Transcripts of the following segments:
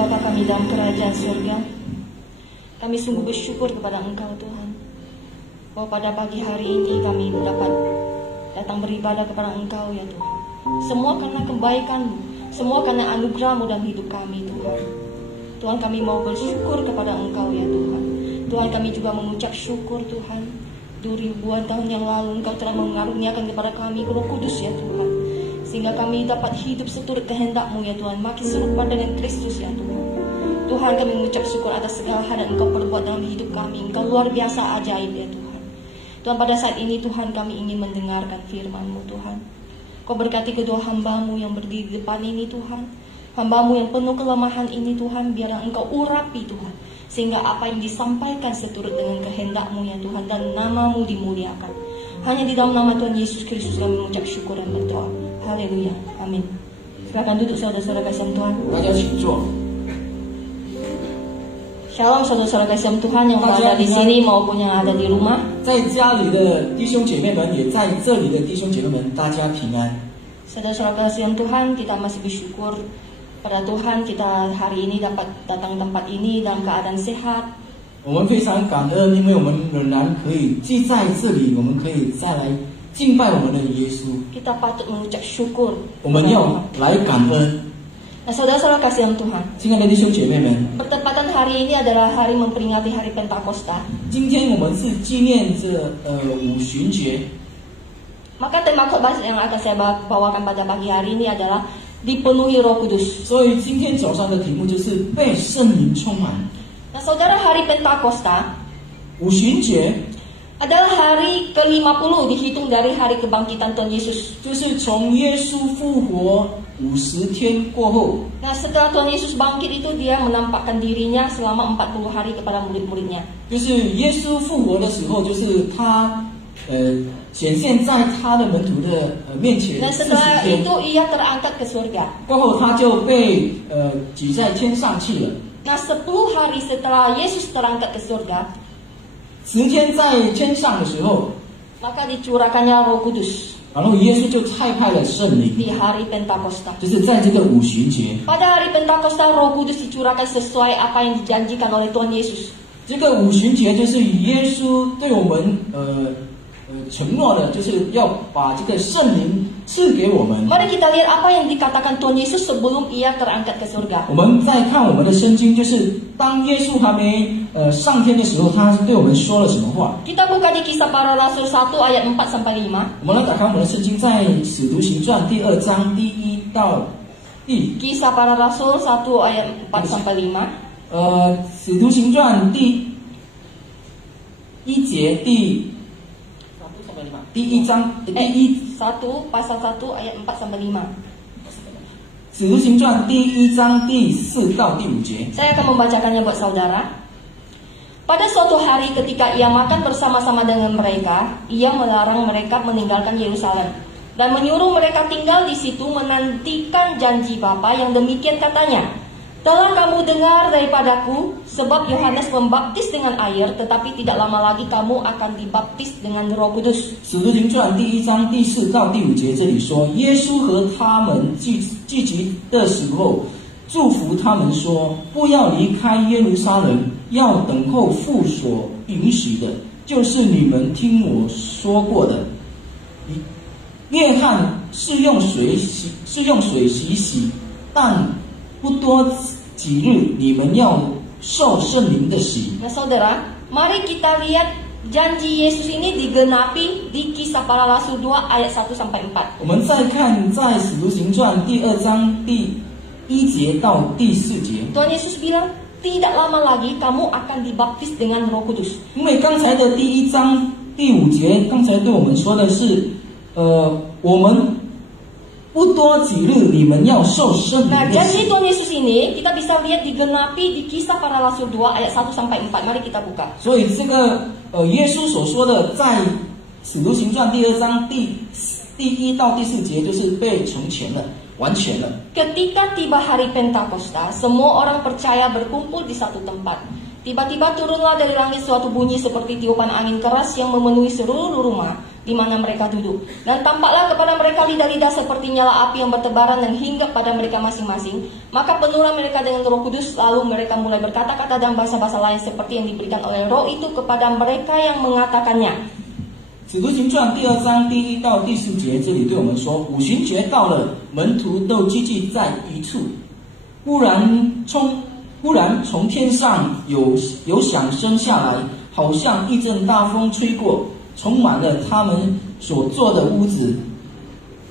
Bapa kami dalam kerajaan surga, kami sungguh bersyukur kepada Engkau Tuhan, bahwa pada pagi hari ini kami dapat datang beribadah kepada Engkau ya Tuhan. Semua karena kebaikan-Mu, semua karena anugerah-Mu dalam hidup kami Tuhan. Tuhan, kami mau bersyukur kepada Engkau ya Tuhan. Tuhan, kami juga mengucap syukur Tuhan. 2000-an tahun yang lalu Engkau telah mengaruniakan kepada kami Roh Kudus ya Tuhan, sehingga kami dapat hidup seturut kehendak-Mu ya Tuhan, makin serupa dengan Kristus ya Tuhan. Tuhan, kami mengucap syukur atas segala hal yang Engkau perbuat dalam hidup kami. Engkau luar biasa ajaib ya Tuhan. Tuhan, pada saat ini Tuhan kami ingin mendengarkan firman-Mu Tuhan. Kau berkati kedua hamba-Mu yang berdiri di depan ini Tuhan, hamba-Mu yang penuh kelemahan ini Tuhan, biarlah Engkau urapi Tuhan, sehingga apa yang disampaikan seturut dengan kehendak-Mu ya Tuhan, dan nama-Mu dimuliakan. Hanya di dalam nama Tuhan Yesus Kristus kami mengucap syukur dan berdoa. Haleluya, amin. Silakan duduk saudara-saudara kasih Tuhan. Shalom saudara-saudara kasih Tuhan yang berada di sini maupun yang ada di rumah. 在家里的弟兄姐妹们，也在这里的弟兄姐妹们，大家平安。 Saudara-saudara kasih Tuhan, kita masih bersyukur pada Tuhan kita hari ini dapat datang tempat ini dalam keadaan sehat. 我们非常感恩，因为我们仍然可以既在这里，我们可以再来敬拜我们的耶稣。 Kita patut mengucap syukur. 我们要来感恩。 Nah, saudara-saudara kasih Tuhan, 亲爱的弟兄姐妹们， bertepatan hari ini adalah hari memperingati hari Pentakosta. 今天我们是纪念着五旬节。 Maka tema khotbah yang akan saya bawakan pada pagi hari ini adalah dipenuhi Roh Kudus. 所以今天早上的题目就是被圣灵充满。 Nah, saudara, hari Pentakosta 五旬节 adalah hari ke-50 dihitung dari hari kebangkitan Tuhan Yesus. 就是从耶稣复活50天过后， Nah, setelah Tuhan Yesus bangkit itu dia menampakkan dirinya selama 40 hari kepada murid-muridnya. 就是耶稣复活的时候，就是他显现在他的门徒的面前 Dan 40 setelah 天， itu ia terangkat ke surga. 过后他就被举在天上去了。 Nah, 10 hari setelah Yesus terangkat ke surga, 10天在天上的时候， maka dicurahkannya Roh Kudus 然后耶稣就差派了圣灵， di hari Pentakosta. 就是在这个五旬节。 Pada hari Pentakosta, Roh Kudus dicurahkan sesuai apa yang dijanjikan oleh Tuhan Yesus. 这个五旬节就是耶稣对我们承诺的，就是要把这个圣灵赐给我们。 Mari kita lihat apa yang dikatakan Tuhan Yesus sebelum ia terangkat ke surga. 我们再看我们的圣经，就是当耶稣还没上天的时候，他对我们说了什么话？ Kita buka di Kisah Para Rasul 1 ayat 4 sampai 5. 我们来打开我们的圣经，在使徒行传第2章第1到第 Kisah Para Rasul 1 ayat 4 sampai 5. 使徒行传第1节第1章第1 1 pasal 1 ayat 4 sampai 5. 使徒行传第1章第4到第5节。 Saya akan membacakannya buat saudara. Pada suatu hari ketika ia makan bersama-sama dengan mereka, ia melarang mereka meninggalkan Yerusalem dan menyuruh mereka tinggal di situ menantikan janji Bapa yang demikian katanya, telah kamu dengar daripadaku, sebab Yohanes membaptis dengan air, tetapi tidak lama lagi kamu akan dibaptis dengan Roh Kudus. 使徒行传第1章第4到第5节，这里说，耶稣和他们聚集的时候，祝福他们说，不要离开耶路撒冷，要等候父所允许的，就是你们听我说过的。约翰是用水洗洗，但不多几日，你们要受圣灵的洗。 Nah saudara, mari kita lihat janji Yesus ini digenapi di Kisah Para Rasul 2 ayat 1 sampai 4. 我们再看在使徒行传第2章第1节到第4节。 Tuhan Yesus bilang, tidak lama lagi kamu akan dibaptis dengan Roh Kudus. 因为刚才的第1章第5节，刚才对我们说的是，我们不多几日，你们要受圣灵 Nah, 的 janji 洗。 Tuhan Yesus ini kita bisa lihat digenapi di Kisah Para Rasul 2 ayat 1 sampai 4. Mari kita buka. 所以这个耶稣所说的，在使徒行传第2章第1到第4节，就是被成全了，完全了。 Ketika tiba hari Pentakosta, semua orang percaya berkumpul di satu tempat. Tiba-tiba turunlah dari langit suatu bunyi seperti tiupan angin keras yang memenuhi seluruh rumah di mana mereka duduk. Dan tampaklah kepada mereka lidah-lidah seperti nyala api yang bertebaran dan hinggap pada mereka masing-masing. Maka penuhlah mereka dengan Roh Kudus, lalu mereka mulai berkata-kata dalam bahasa-bahasa lain seperti yang diberikan oleh Roh itu kepada mereka yang mengatakannya. 使徒行传第2章第1到第4节，这里对我们说，五旬节到了，门徒都聚集在一处，忽然从天上有响声下来，好像一阵大风吹过，充满了他们所坐的屋子，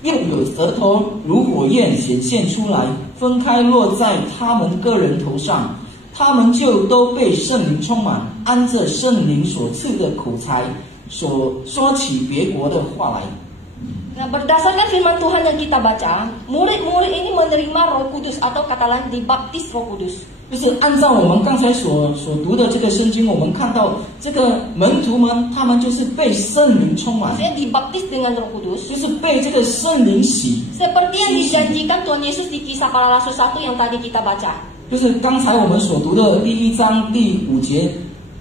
又有舌头如火焰显现出来，分开落在他们个人头上，他们就都被圣灵充满，按着圣灵所赐的口才所说起别国的话来。 Nah, berdasarkan firman Tuhan yang kita baca, murid-murid ini menerima Roh Kudus atau kata lain dibaptis Roh Kudus. 就是按照我们刚才所读的这个圣经，我们看到这个门徒们，他们就是被圣灵充满， Maksudnya dibaptis dengan Roh Kudus. 就是被这个圣灵洗。 Seperti yang dijanjikan Tuhan Yesus di Kisah Para Rasul 1 yang tadi kita baca. 就是刚才我们所读的第1章第5节，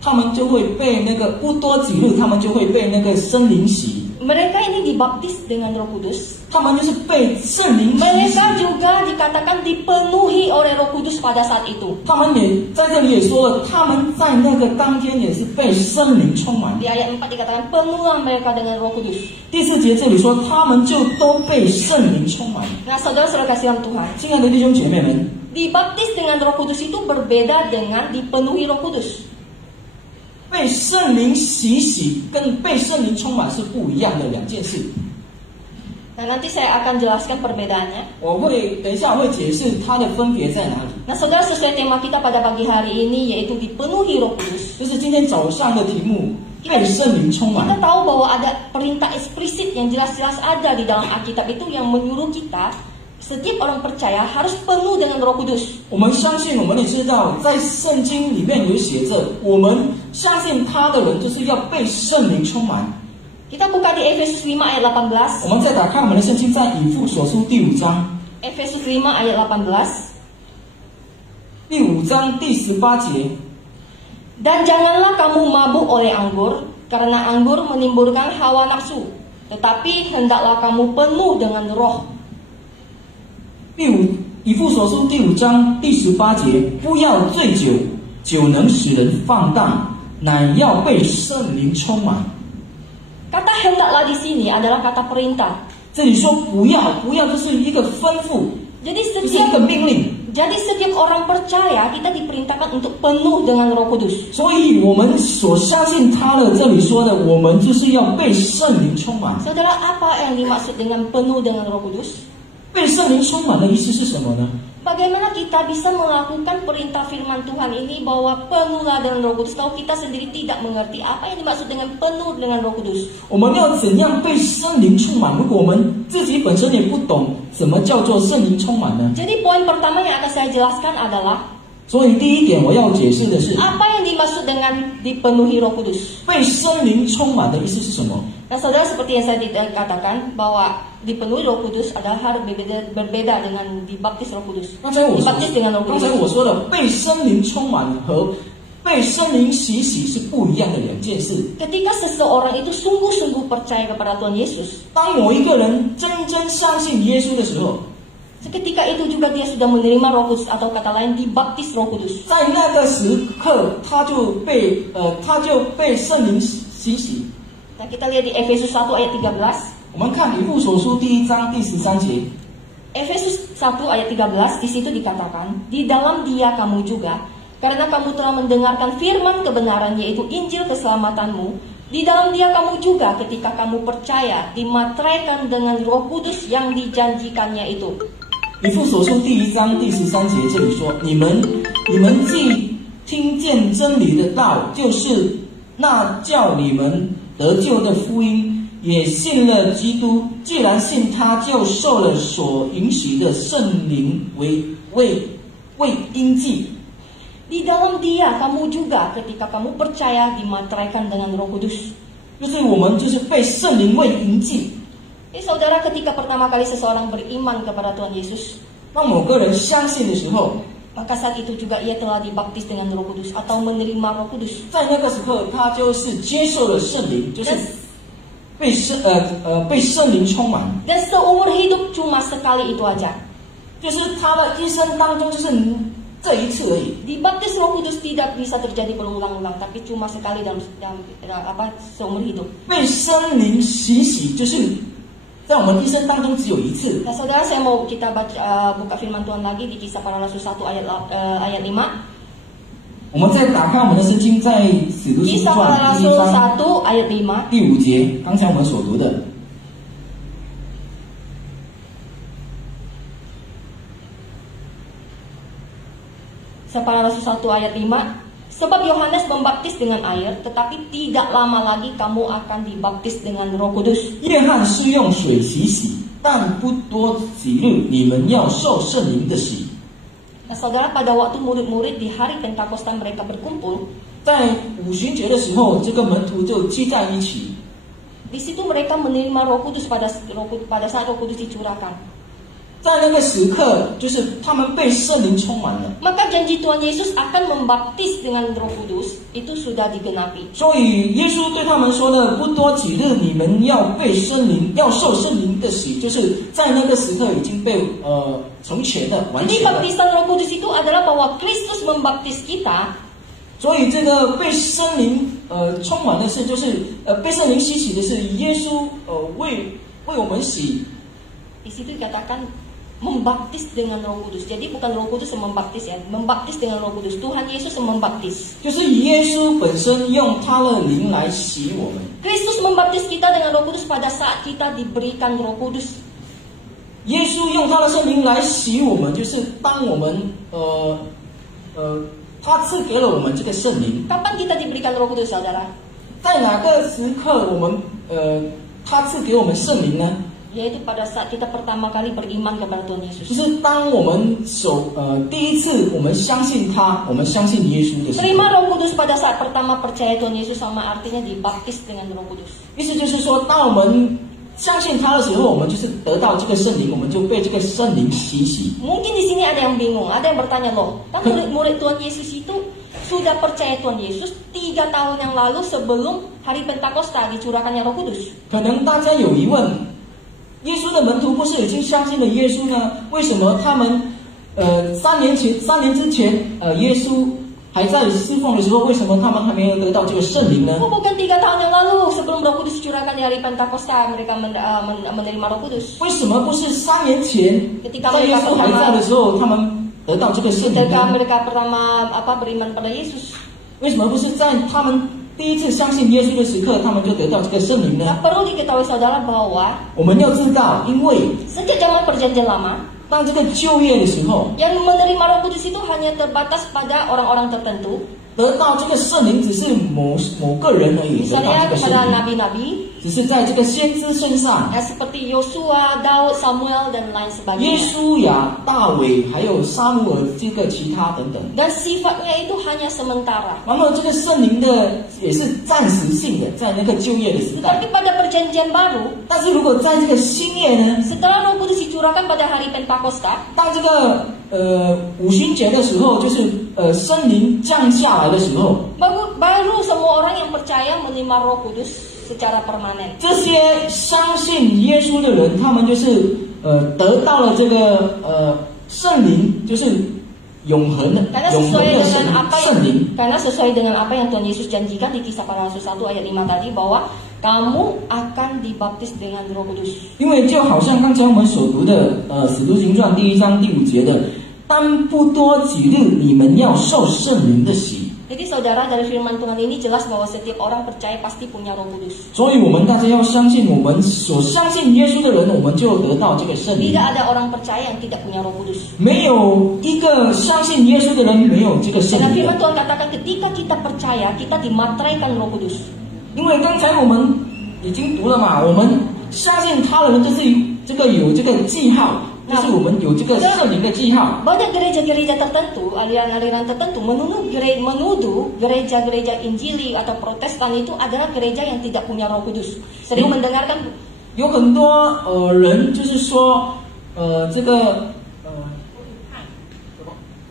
他们就会被那个不多几日，他们就会被那个圣灵洗。 Mereka ini dibaptis dengan Roh Kudus. 他们就是被圣灵洗。 Mereka juga dikatakan dipenuhi oleh Roh Kudus pada saat itu. 他们也在这里也说了，他们在那个当天也是被圣灵充满。 Di ayat 4 dikatakan penuhlah mereka dengan Roh Kudus. 第4节这里说，他们就都被圣灵充满。 Nah, saudara-saudara kasihan Tuhan, 亲爱的弟兄姐妹们， dibaptis dengan Roh Kudus itu berbeda dengan dipenuhi Roh Kudus. 被圣灵洗跟被圣灵充满是不一样的两件事。 Nah, nanti saya akan jelaskan perbedaannya. 等一下我会解释它的分别在哪里。 Nah, saudara, sesuai tema kita pada pagi hari ini yaitu dipenuhi Roh Kudus. 就是今天早上的题目，被圣灵充 Kita 满。 tahu bahwa ada perintah eksplisit yang jelas-jelas ada di dalam Alkitab itu yang menyuruh kita setiap orang percaya harus penuh dengan Roh Kudus. 我们相信，我们也知道，在圣经里面有写着，我们相信他的人就是要被圣灵充满。 Kita buka di Efesus 5 ayat 18. 我们再打开我们的圣经，在以弗所书第5章， Efesus 5 ayat 18. 第5章第18节。 Dan janganlah kamu mabuk oleh anggur, karena anggur menimbulkan hawa nafsu. Tetapi hendaklah kamu penuh dengan roh. 以弗所书第5章第18节，不要醉酒，酒能使人放荡，乃要被圣灵充满。 Kata hendaklah di sini adalah kata perintah. 这里说不要，不要就是一个吩咐， Jadi 就是一个命令。 setiap orang percaya kita diperintahkan untuk penuh dengan Roh Kudus. 所以我们所相信他的，这里说的，我们就是要被圣灵充满。 Saudara, apa yang dimaksud dengan penuh dengan Roh Kudus? 被圣灵充满的意思是什么呢？ Bagaimana kita bisa melakukan perintah firman Tuhan ini bahwa penuhlah dengan Roh Kudus kalau kita sendiri tidak mengerti apa yang dimaksud dengan penuh dengan Roh Kudus? 我们要怎样被圣灵充满？如果我们自己本身也不懂什么叫做圣灵充满呢？ Jadi poin pertama yang akan saya jelaskan adalah 所以第一点我要解释的是， apa yang dimaksud dengan dipenuhi Roh Kudus. 被圣灵充满的意思是什么？ Nah, saudara, seperti yang saya katakan bahwa dipenuhi Roh Kudus adalah hal berbeda dengan dibaptis Roh Kudus. 刚才我 Dibaptis dengan Roh 刚才 Kudus. 我说了，被圣灵充满和被圣灵洗是不一样的两件事。 Ketika seseorang itu sungguh-sungguh percaya kepada Tuhan Yesus, 当某一个人真相信耶稣的时候， seketika itu juga dia sudah menerima Roh Kudus atau kata lain dibaptis Roh Kudus. 在那个时刻，他就被圣灵洗。 Nah, kita lihat di Efesus 1 ayat 13. 我们看以弗所书第1章第13节。 Efesus 1 ayat 13 di situ dikatakan, di dalam Dia kamu juga, karena kamu telah mendengarkan firman kebenaran yaitu Injil keselamatanmu. Di dalam Dia kamu juga ketika kamu percaya dimateraikan dengan Roh Kudus yang dijanjikannya itu. 以弗所书第1章第13节这里说：你们既听见真理的道，就是那叫你们得救的福音，也信了基督。既然信他，就受了所允许的圣灵为印记。 Di dalam Dia kamu juga ketika kamu percaya dimateraikan dengan Roh Kudus. 就是我们就是被圣灵为印记。 Saudara, ketika pertama kali seseorang beriman kepada Tuhan Yesus, 当某个人相信的时候， Maka saat itu juga ia telah dibaptis dengan Roh Kudus atau menerima Roh Kudus. 在那个时刻，他就是接受了圣灵，就是被圣灵充满。 Dan seumur hidup cuma sekali itu aja. 就是他的一生当中，就是这一次而已。 Dibaptis Roh Kudus tidak bisa terjadi berulang-ulang, tapi cuma sekali dalam seumur hidup. 被圣灵洗洗，就是在我们一生当中只有一次。 Nah, saudara, saya mau kita buka firman Tuhan lagi di Kisah Para Rasul 1 ayat 5. 我们再打开我们的圣经，在使徒行 Kisah 传 Para 第一 Rasul 章 1 ayat 5. 第5节，刚才我们所读的。 Kisah Para Rasul 1 ayat 5. Sebab Yohanes membaptis dengan air, tetapi tidak lama lagi kamu akan dibaptis dengan Roh Kudus. 约翰是用水洗洗，但不多几日，你们要受圣灵的洗。 Nah, saudara, pada waktu murid-murid di hari Pentakosta mereka berkumpul, 在五旬节的时候，这个门徒就聚在一起， di situ mereka menerima Roh Kudus pada saat Roh Kudus dicurahkan. 在那个时刻，就是他们被圣灵充满了。 Maka janji Tuhan Yesus akan membaptis dengan Roh Kudus itu sudah digenapi. 所以耶稣对他们说呢，不多几日，你们要被圣灵，要受圣灵的洗，就是在那个时刻已经被成全的，完 Jadi 全了。 baptisan Roh Kudus itu adalah bahwa Kristus membaptis kita. 所以这个被圣灵充满的是，就是被圣灵洗洗的是耶稣为我们洗。 Di situ dikatakan membaptis dengan Roh Kudus. Jadi bukan Roh Kudus yang membaptis ya, membaptis dengan Roh Kudus. Tuhan Yesus yang membaptis. 就是耶稣本身用他的灵来洗我们。 Kristus membaptis kita dengan Roh Kudus pada saat kita diberikan Roh Kudus. 耶稣用他的圣灵来洗我们，就是当我们他赐给了我们这个圣灵。 Kapan kita diberikan Roh Kudus, saudara? 在哪个时刻我们他赐给我们圣灵呢？ Yaitu pada saat kita pertama kali beriman kepada Tuhan 就 Yesus. 是当我们第一次我们相信他，我们相信耶稣的时候。 Terima Roh Kudus pada saat pertama percaya Tuhan Yesus sama artinya dibaptis dengan Roh Kudus. 意思就是说，当我们相信他的时候，我们就是得到这个圣灵，我们就被这个圣灵洗洗。 Mungkin di sini ada yang bingung, ada yang bertanya, loh, kan murid-murid Tuhan Yesus itu sudah percaya Tuhan Yesus 3 tahun yang lalu sebelum hari Pentakosta dicurahkannya Roh Kudus. 可能大家有疑问，耶稣的门徒不是已经相信了耶稣呢？为什么他们3年之前耶稣还在侍奉的时候，为什么他们还没有得到这个圣灵呢？ Bukan 3 tahun yang lalu sebelum Roh Kudus dicurahkan di hari Pentakosta mereka menerima Roh Kudus. 为什么不是3年前在耶稣还在的时候，他们得到这个圣灵 Ketika 呢？ mereka pertama beriman pada Yesus. 为什么不是在他们第一次相信耶稣的时刻，他们就得到这个圣灵呢？ Nah, perlu diketahui saudara bahwa 我们要知道，因为 sejak zaman perjanjian lama 当这个旧约的时候， yang menerima Roh Kudus itu hanya terbatas pada orang-orang tertentu. 得到这个圣灵只是某个人而已，得到 Misalnya 这个圣 kepada 灵， nabi-nabi 只是在这个先知身上， seperti Yosua, Daud, Samuel dan lain 耶 sebagainya. 稣亚、大卫还有撒母耳这个其他等等。 Dan sifatnya itu hanya sementara. 然后这个圣灵的也是暂时性的，在那个旧约的时代。 Tetapi pada perjanjian baru, 但是如果在这个新约呢， setelah Roh Kudus dicurahkan pada hari Pentakosta, 当这个五旬节的时候，就是圣灵降下来的时候， baru semua orang yang percaya menerima Roh Kudus secara permanen. 这些相信耶稣的人，他们就是得到了这个圣灵，就是永恒的 Karena 永恒 sesuai 的 dengan apa 圣灵。 karena sesuai dengan apa yang Tuhan Yesus janjikan di Kisah Para Rasul 1 ayat 5 tadi bahwa kamu akan dibaptis dengan Roh Kudus. 因为就好像刚才我们所读的使徒行传第1章第5节的，但不多几日，你们要受圣灵的洗。 Jadi saudara, dari firman Tuhan ini jelas bahwa setiap orang percaya pasti punya Roh Kudus. 所以我们大家要相信，我们所相信耶稣的人，我们就得到这个圣灵。 Tidak ada orang percaya yang tidak punya Roh Kudus. 没有一个相信耶稣的人没有这个圣 Karena 灵 firman 的。 Tuhan katakan ketika kita percaya, kita dimateraikan Roh Kudus. 因为刚才我们已经读了嘛，我们相信他的人就是这个有这个记号，就是我们有这个圣灵的记号。 Banyak gereja-gereja tertentu, aliran-aliran tertentu menuduh gereja-gereja Injili atau Protestan itu adalah gereja yang tidak punya Roh Kudus. Sering mendengarkan 有很多人就是说这个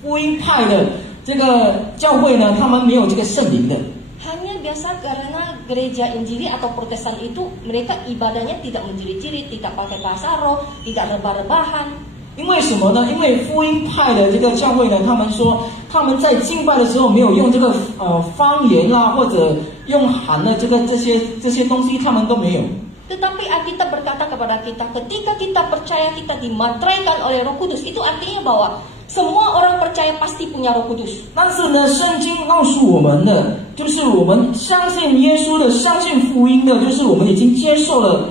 福音派的这个教会呢，他们没有这个圣灵的。 Hanya biasa karena gereja Injili atau Protestan itu mereka ibadahnya tidak menjerit-jerit, tidak pakai bahasa roh, tidak rebah-rebahan. 因为什么呢？因为福音派的这个教会呢，他们说他们在敬拜的时候没有用这个方言啦，或者用喊的这些东西，他们都没有。 Tetapi Alkitab berkata kepada kita, ketika kita percaya kita dimateraikan oleh Roh Kudus, itu artinya bahwa semua orang percaya pasti punya Roh Kudus. 但是呢，圣经告诉我们的，就是我们相信耶稣的、相信福音的，就是我们已经接受了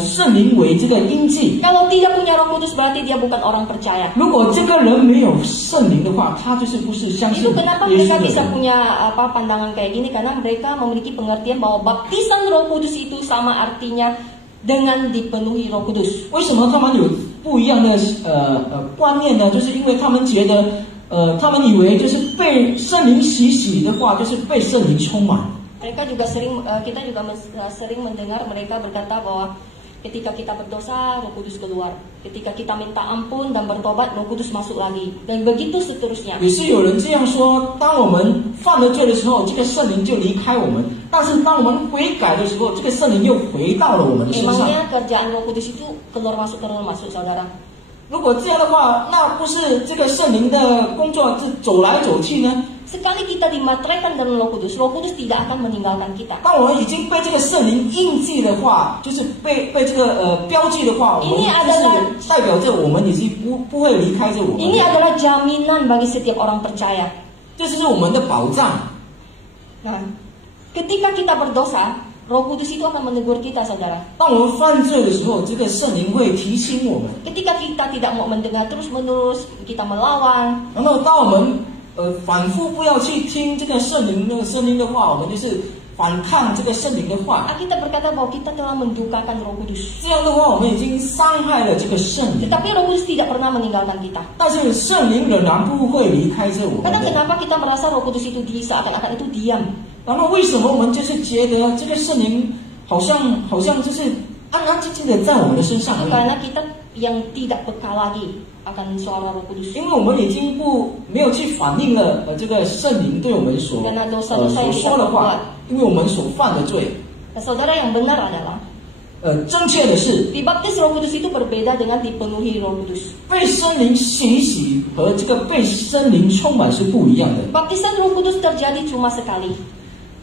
圣灵为这个印记。 Kalau tidak punya Roh Kudus berarti dia bukan orang percaya. 如果这个人没有圣灵的话，他就是不是相信 Itu kenapa 耶 mereka 稣的 bisa 人。 punya pandangan kayak gini, karena mereka memiliki pengertian bahwa baptisan Roh Kudus itu sama artinya dengan dipenuhi Roh Kudus. 为什么他们有不一样的观念呢？就是因为他们觉得他们以为就是被圣灵洗的话，就是被圣灵充满。 Mereka juga kita juga sering mendengar mereka berkata bahwa ketika kita berdosa, Roh Kudus keluar. Ketika kita minta ampun dan bertobat, Roh Kudus masuk lagi. Dan begitu seterusnya. 也是有人这样说：当我们犯了罪的时候，这个圣灵就离开我们；但是当我们悔改的时候，这个圣灵又回到了我们的身上。 Emangnya kerjaan Roh Kudus itu keluar masuk, saudara? 如果这样的话，那不是这个圣灵的工作是走来走去呢？ Sekali kita dimateraikan dalam Roh Kudus tidak akan meninggalkan kita. 当我们已经被这个圣灵印记的话，就是被这个标记的话，我们就是代表着我们已经不会离开着我们。 Ini adalah jaminan bagi setiap orang percaya. 这就是我们的保障。 Nah, ketika kita berdosa, Roh Kudus itu akan menegur kita, saudara. 当我们犯罪的时候，这个圣灵会提醒我们。 Ketika kita tidak mau mendengar terus-menerus, kita melawan. 然后当我们反复不要去听这个圣灵的声音的话，我们就是反抗这个圣灵的话。 Kita berkata bahwa kita telah mendukakan Roh Kudus. 这样的话，我们已经伤害了这个圣灵。 Tetapi Roh Kudus tidak pernah meninggalkan kita. 但是圣灵仍然不会离开着我们。 Karena kenapa kita merasa Roh Kudus itu seakan-akan itu diam? 然后为什么我们就是觉得这个圣灵好像就是安安静静的在我们的身上而已？ Karena kita yang tidak peka lagi akan suara Roh Kudus. 因为我们已经没有去反映了这个圣灵对我们所说的话，因为我们所犯的罪。 Saudara, yang benar adalah 正确的是 dibaptis Roh Kudus itu berbeda dengan dipenuhi Roh Kudus. 被圣灵洗和这个被圣灵充满是不一样的。 Baptisan Roh Kudus terjadi cuma sekali.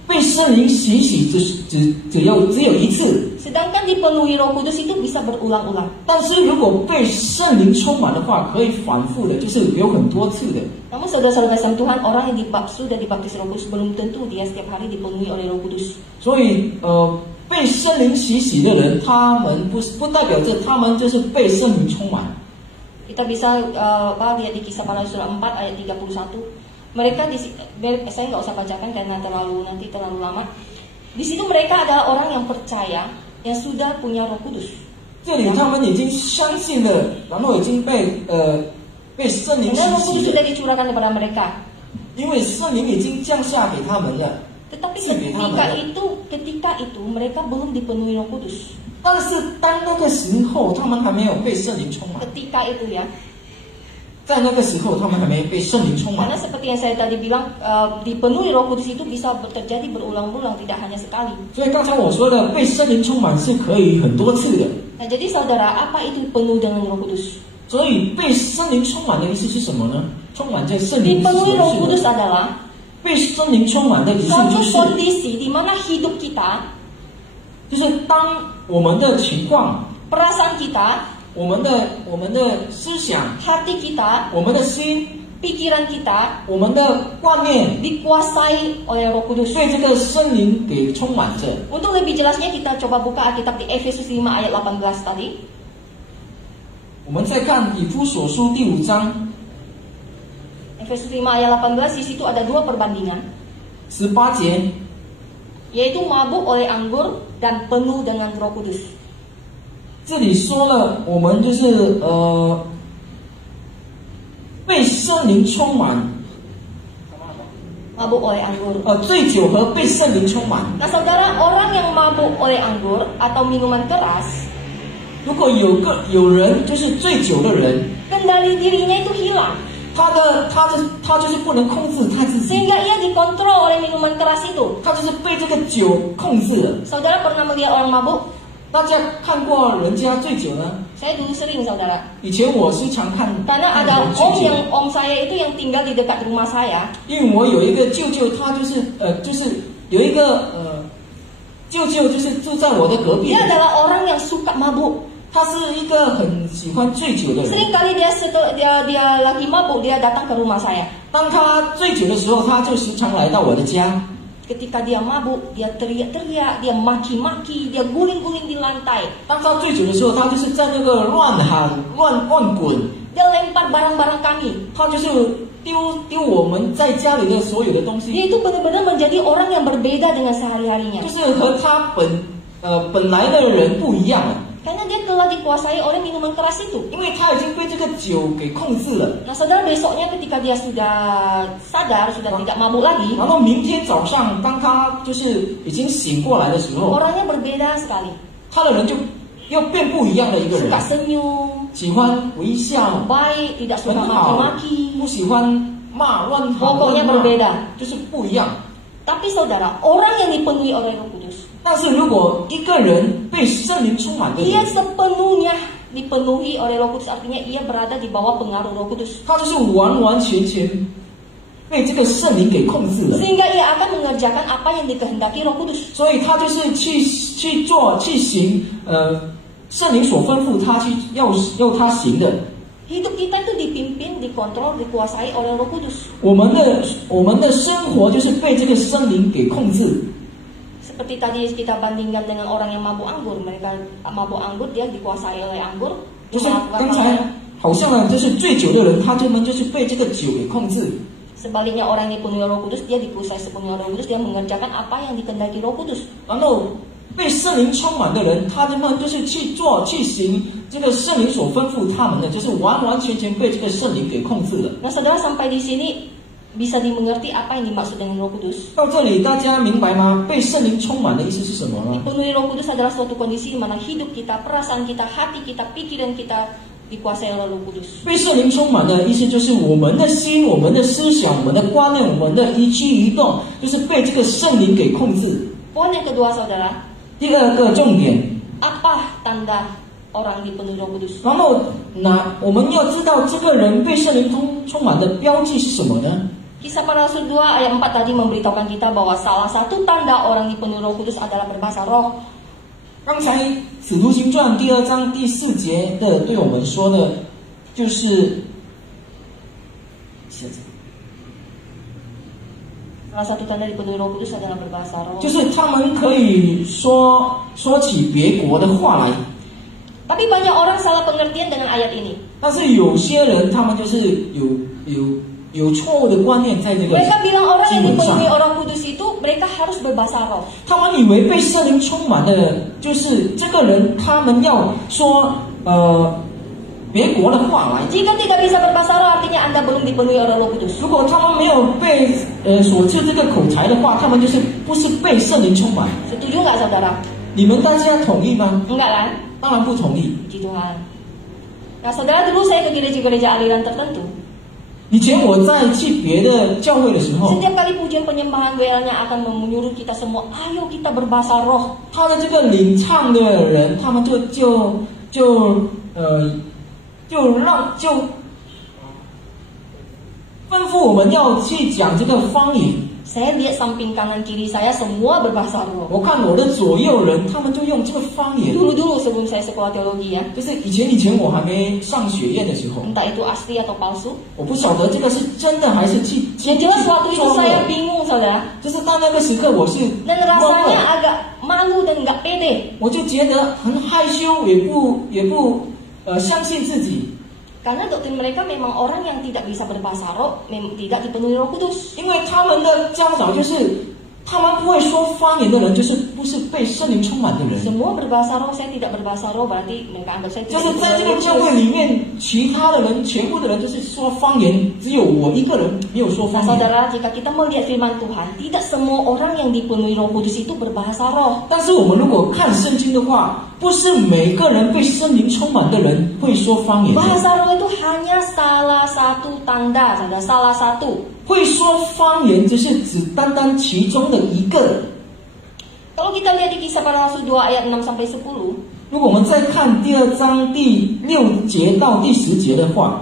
被圣灵洗只有一次。 Sedangkan dipenuhi Roh Kudus itu bisa berulang-ulang. 但是如果被圣灵充满的话，可以反复的，就是有很多次的。 Namun saudara-saudara kasih Tuhan, orang yang sudah dibaptis Roh Kudus belum tentu dia setiap hari dipenuhi oleh Roh Kudus. 所以被圣灵洗的人，他们不代表着他们就是被圣灵充满。 Kita bisa lihat di Kisah Para Rasul 4 ayat 31. Mereka saya nggak usah bacakan karena terlalu lama. Di situ mereka adalah orang yang percaya, yang sudah punya Roh Kudus. 这里他们已经相信了，然后已经被圣灵 Karena Roh 洗 Kudus 了， sudah dicurahkan kepada mereka. 因为圣灵已经降下给他们了。 Tetapi 赐给他们了。 ketika itu mereka belum dipenuhi Roh Kudus. 但是当那个时候，他们还没有被圣灵充满。 Ketika itu ya. 在那个时候，他们还没被圣灵充满。 Karena seperti yang saya tadi bilang, dipenuhi Roh Kudus itu bisa terjadi berulang-ulang, tidak hanya sekali. 所以刚才我说的被圣灵充满是可以很多次的。 Nah, jadi saudara, apa itu penuh dengan Roh Kudus? 所以被圣灵充满的意思是什么呢？充满在圣灵 Dipenuhi Roh Kudus adalah 被圣灵充满的意思 suatu 就是 kondisi di mana hidup kita, 就是当我们的情况、 perasaan kita, 我们的思想、 hati kita, 我们的心、 pikiran kita 我们的观念 dikuasai oleh Roh Kudus. 被这个圣灵给充满着。 Untuk lebih jelasnya kita coba buka Alkitab di Efesus 5 ayat 18 tadi. 我们再看以弗所书第5章 Efesus 5 ayat 18, di situ ada dua perbandingan, 18节， yaitu mabuk oleh anggur dan penuh dengan Roh Kudus. 这里说了，我们就是被圣灵充满， Mabuk oleh anggur. 醉酒和被圣灵充满。 Nah, saudara, orang yang mabuk oleh anggur atau minuman keras, 如果有人就是醉酒的人， kendali dirinya itu hilang. 他就是不能控制他自己， Sehingga ia dikontrol oleh minuman keras itu. 他就是被这个酒控制了。 Saudara pernah melihat orang mabuk? 大家看过人家醉酒呢？ Saya dulu sering, saudara. 以前我时常看 Karena 看 ada 人醉酒， om saya itu yang tinggal di dekat rumah saya. 因为我有一个舅舅，他就是有一个舅舅就是住在我的隔壁， Dia adalah orang yang suka mabuk. 他是一个很喜欢醉酒的人。 Seringkali dia lagi mabuk, dia datang ke rumah saya. 当他醉酒的时候，他就时常来到我的家。 Ketika dia mabuk, dia teriak-teriak, dia maki-maki, dia guling-guling di lantai. 当他醉酒的时候，他就是在那个乱喊、乱滚， Dia lempar barang-barang kami. 他就是丢我们在家里的所有的东西， Dia itu benar-benar menjadi orang yang berbeda dengan sehari-harinya. 就是和他本来的人不一样了， Karena dia telah dikuasai oleh minuman keras itu. 因为他已经被这个酒给控制了。 Nah, saudara, besoknya ketika dia sudah sadar, sudah tidak mabuk lagi, 然后明天早上，当他就是已经醒过来的时候， orangnya berbeda sekali. 他的人就又变不一样的一个人， Suka senyum, 喜欢微笑， baik, tidak 很 suka 好， maki-maki. 不喜欢乱喊， Pokoknya berbeda. 就是不一样。 Tapi saudara, orang yang dipenuhi oleh Roh Kudus, 但是如果一个人被圣灵充满的 ia 人， sepenuhnya dipenuhi oleh Roh Kudus, artinya ia berada di bawah pengaruh Roh Kudus. 他就是完完全全被这个圣灵给控制了， Sehingga ia akan mengerjakan apa yang dikehendaki Roh Kudus. 所以他就是去做去行圣灵所吩咐他去要他行的。 Hidup kita itu dipimpin, dikontrol, dikuasai oleh Roh Kudus. 我们的生活就是被这个圣灵给控制。 Seperti tadi kita bandingkan dengan orang yang mabuk anggur, mereka mabuk anggur, dia dikuasai oleh anggur. 就 Dia 是 melakukan 刚 apa 才 yang- 好像呢，就是醉酒的人，他们就是被这个酒给控制。 Sebaliknya orang yang dipenuhi Roh Kudus, dia dikuasai sepenuhnya Roh Kudus, dia mengerjakan apa yang dikehendaki Roh Kudus. 然后被圣灵充满的人，他们就是去做去行这个圣灵所吩咐他们的，就是完完全全被这个圣灵给控制了。 Nah, saudara, sampai di sini bisa dimengerti apa yang dimaksud dengan Roh Kudus. 到这里，大家明白吗？被圣灵充满的意思是什么呢？ Dipenuhi Roh Kudus adalah suatu kondisi di mana hidup kita, perasaan kita, hati kita, pikiran kita dikuasai oleh Roh Kudus. 被圣灵充满的意思就是我们的心、我们的思想、我们的观念、我们的一举一动，就是被这个圣灵给控制。 Poin yang kedua, saudara, 第二个重点， apa tanda orang dipenuhi Roh Kudus? 然后我们要知道这个人被圣灵充满的标记是什么呢？ Kisah Para Rasul 2 ayat 4 tadi memberitahukan kita bahwa salah satu tanda orang dipenuhi Roh Kudus adalah berbahasa roh. 刚才《使徒行传》2章第4节的对我们说的，就是Salah satu tanda dipenuhi Roh Kudus adalah berbahasa roh. 就是他们可以说起别国的话来， Tapi banyak orang salah pengertian dengan ayat ini. 但是有些人他们就是有错误的观念在这个 Mereka bilang orang yang 经文上 dipenuhi， Roh Kudus itu mereka harus berbahasa roh. 他们以为被圣灵充满的，就是这个人他们要说别国的话来。 Jika tidak bisa berbahasa roh, artinya Anda belum dipenuhi oleh Roh Kudus. 如果他们没有被所赐这个口才的话，他们就是不是被圣灵充满。 Setuju nggak, saudara? 你们大家同意吗？ Enggak kan? 当然不同意。 Puji Tuhan. Nah, saudara, dulu saya ke gereja-gereja aliran tertentu. 以前我在去别的教会的时候， Setiap kali pujian penyembahan WL-nya akan menyuruh kita semua, ayo kita berbahasa roh. 他的这个领唱的人，他们就吩咐我们要去讲这个方言。 Saya lihat samping kanan kiri saya semua berbahasa roh. 我看我的左右人，他们就用这个方言。 Dulu-dulu sebelum saya sekolah teologi ya, 就是以前我还没上学院的时候， entah itu asli atau palsu. 我不晓得这个是真的还是去 Yang jelas waktu itu 装 saya 的。 bingung, saudara. 就是到那个时刻，我是 Dan 懵 rasanya 了， agak malu dan nggak pede. 我就觉得很害羞，也不相信自己， Karena doktrin mereka memang orang yang tidak bisa berbahasa roh, tidak dipenuhi Roh Kudus. 因为他们的教导就是他们不会说方言的人就是不是被圣灵充满的人。 Semua berbahasa roh, saya tidak berbahasa roh, berarti mereka anggap saya 就 tidak 是在这个教会里面，其他的人，全部的人都是说方言，只有我一个人没有说 Nah, 方言。 saudara, jika kita melihat firman Tuhan, tidak semua orang yang dipenuhi Roh Kudus itu berbahasa roh. 但是我们如果看圣经的话，不是每个人被圣灵充满的人会说方言的。 Bahasa roh itu hanya salah satu tanda, saudara, salah satu. 会说方言，只是只单单其中的一个。 Kalau kita lihat di Kisah Para Rasul 2 ayat 6 sampai 10, 如果我们再看第2章第6节到第10节的话，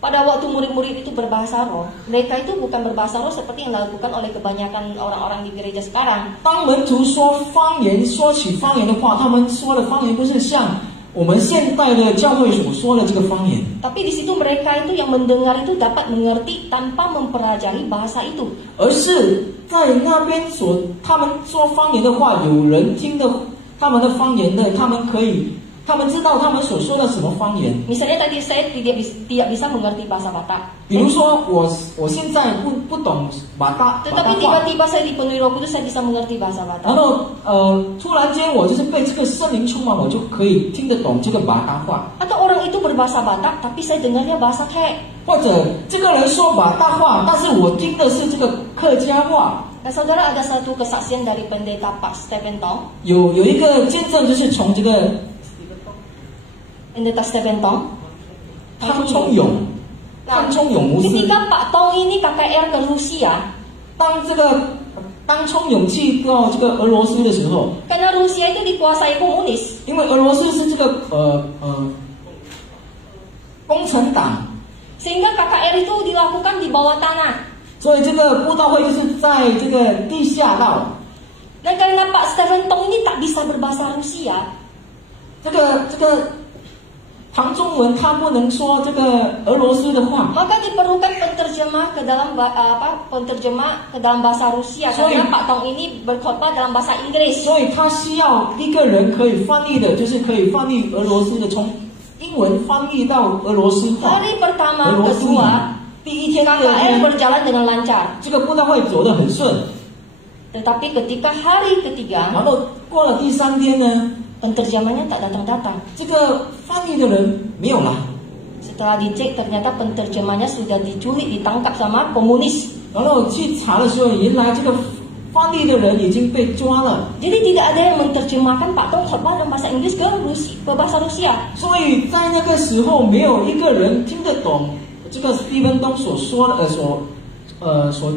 pada waktu murid-murid itu berbahasa roh, mereka itu bukan berbahasa roh seperti yang dilakukan oleh kebanyakan orang-orang di gereja sekarang. 当门徒说方言，说起方言的话，他们说的方言不是像我们现代的教会所说的这个方言， Tapi di situ mereka itu yang mendengar itu dapat mengerti tanpa mempelajari bahasa itu. 而是在那边他们说方言的话，有人听的他们的方言的，他们知道他们所说的什么方言。 Misalnya tadi saya tidak bisa mengerti bahasa Batak. 比如说我现在不懂马大 Tetapi 话， tiba-tiba saya dipenuhi Roh Kudus, saya bisa mengerti bahasa 然 Batak. 后突然间我就是被这个圣灵充满，我就可以听得懂这个马大话。 Atau orang itu berbahasa Batak, tapi saya dengarnya bahasa Khek. 或者这个人说马大话，但是我听的是这个客家话。 Nah, saudara, ada satu kesaksian dari pendeta Pak Stephen Tong. 有一个见证，就是从这个 Pendeta Stephen Tong. 汤冲勇牧师， Ketika Pak Tong ini KKR ke Rusia, 当这个当冲勇去到这个俄罗斯的时候， karena Rusia itu dikuasai komunis. 因为俄罗斯是这个共产党， Sehingga KKR itu dilakukan di bawah tanah. 所以这个布道会就是在这个地下道。 Dan karena Pak Stephen Tong ini tak bisa berbahasa Rusia, 这个唐中文他不能说这个俄罗斯的话， maka diperlukan penterjemah ke dalam bahasa Rusia. Karena Pak Tong ini berkhotbah dalam bahasa Inggris. 所以他需要一个人可以翻译的，就是可以翻译俄罗斯的，从英文翻译到俄罗斯话。 Hari pertama, 俄罗斯语 kedua, 第一天 KKR berjalan dengan lancar. 这个布道会走得很顺， Tetapi ketika hari ketiga, 然后过了第3天呢， penterjemahnya tak datang-datang. 这个翻译的人没有来， Setelah dicek, ternyata penterjemahnya sudah diculik, ditangkap sama komunis. 然后去查的时候，原来这个翻译的人已经被抓了。 Jadi tidak ada yang menerjemahkan Pak Tong khotbah dalam bahasa Inggris ke bahasa Rusia. 所以在那个时候，没有一个人听得懂这个斯蒂芬东所说的所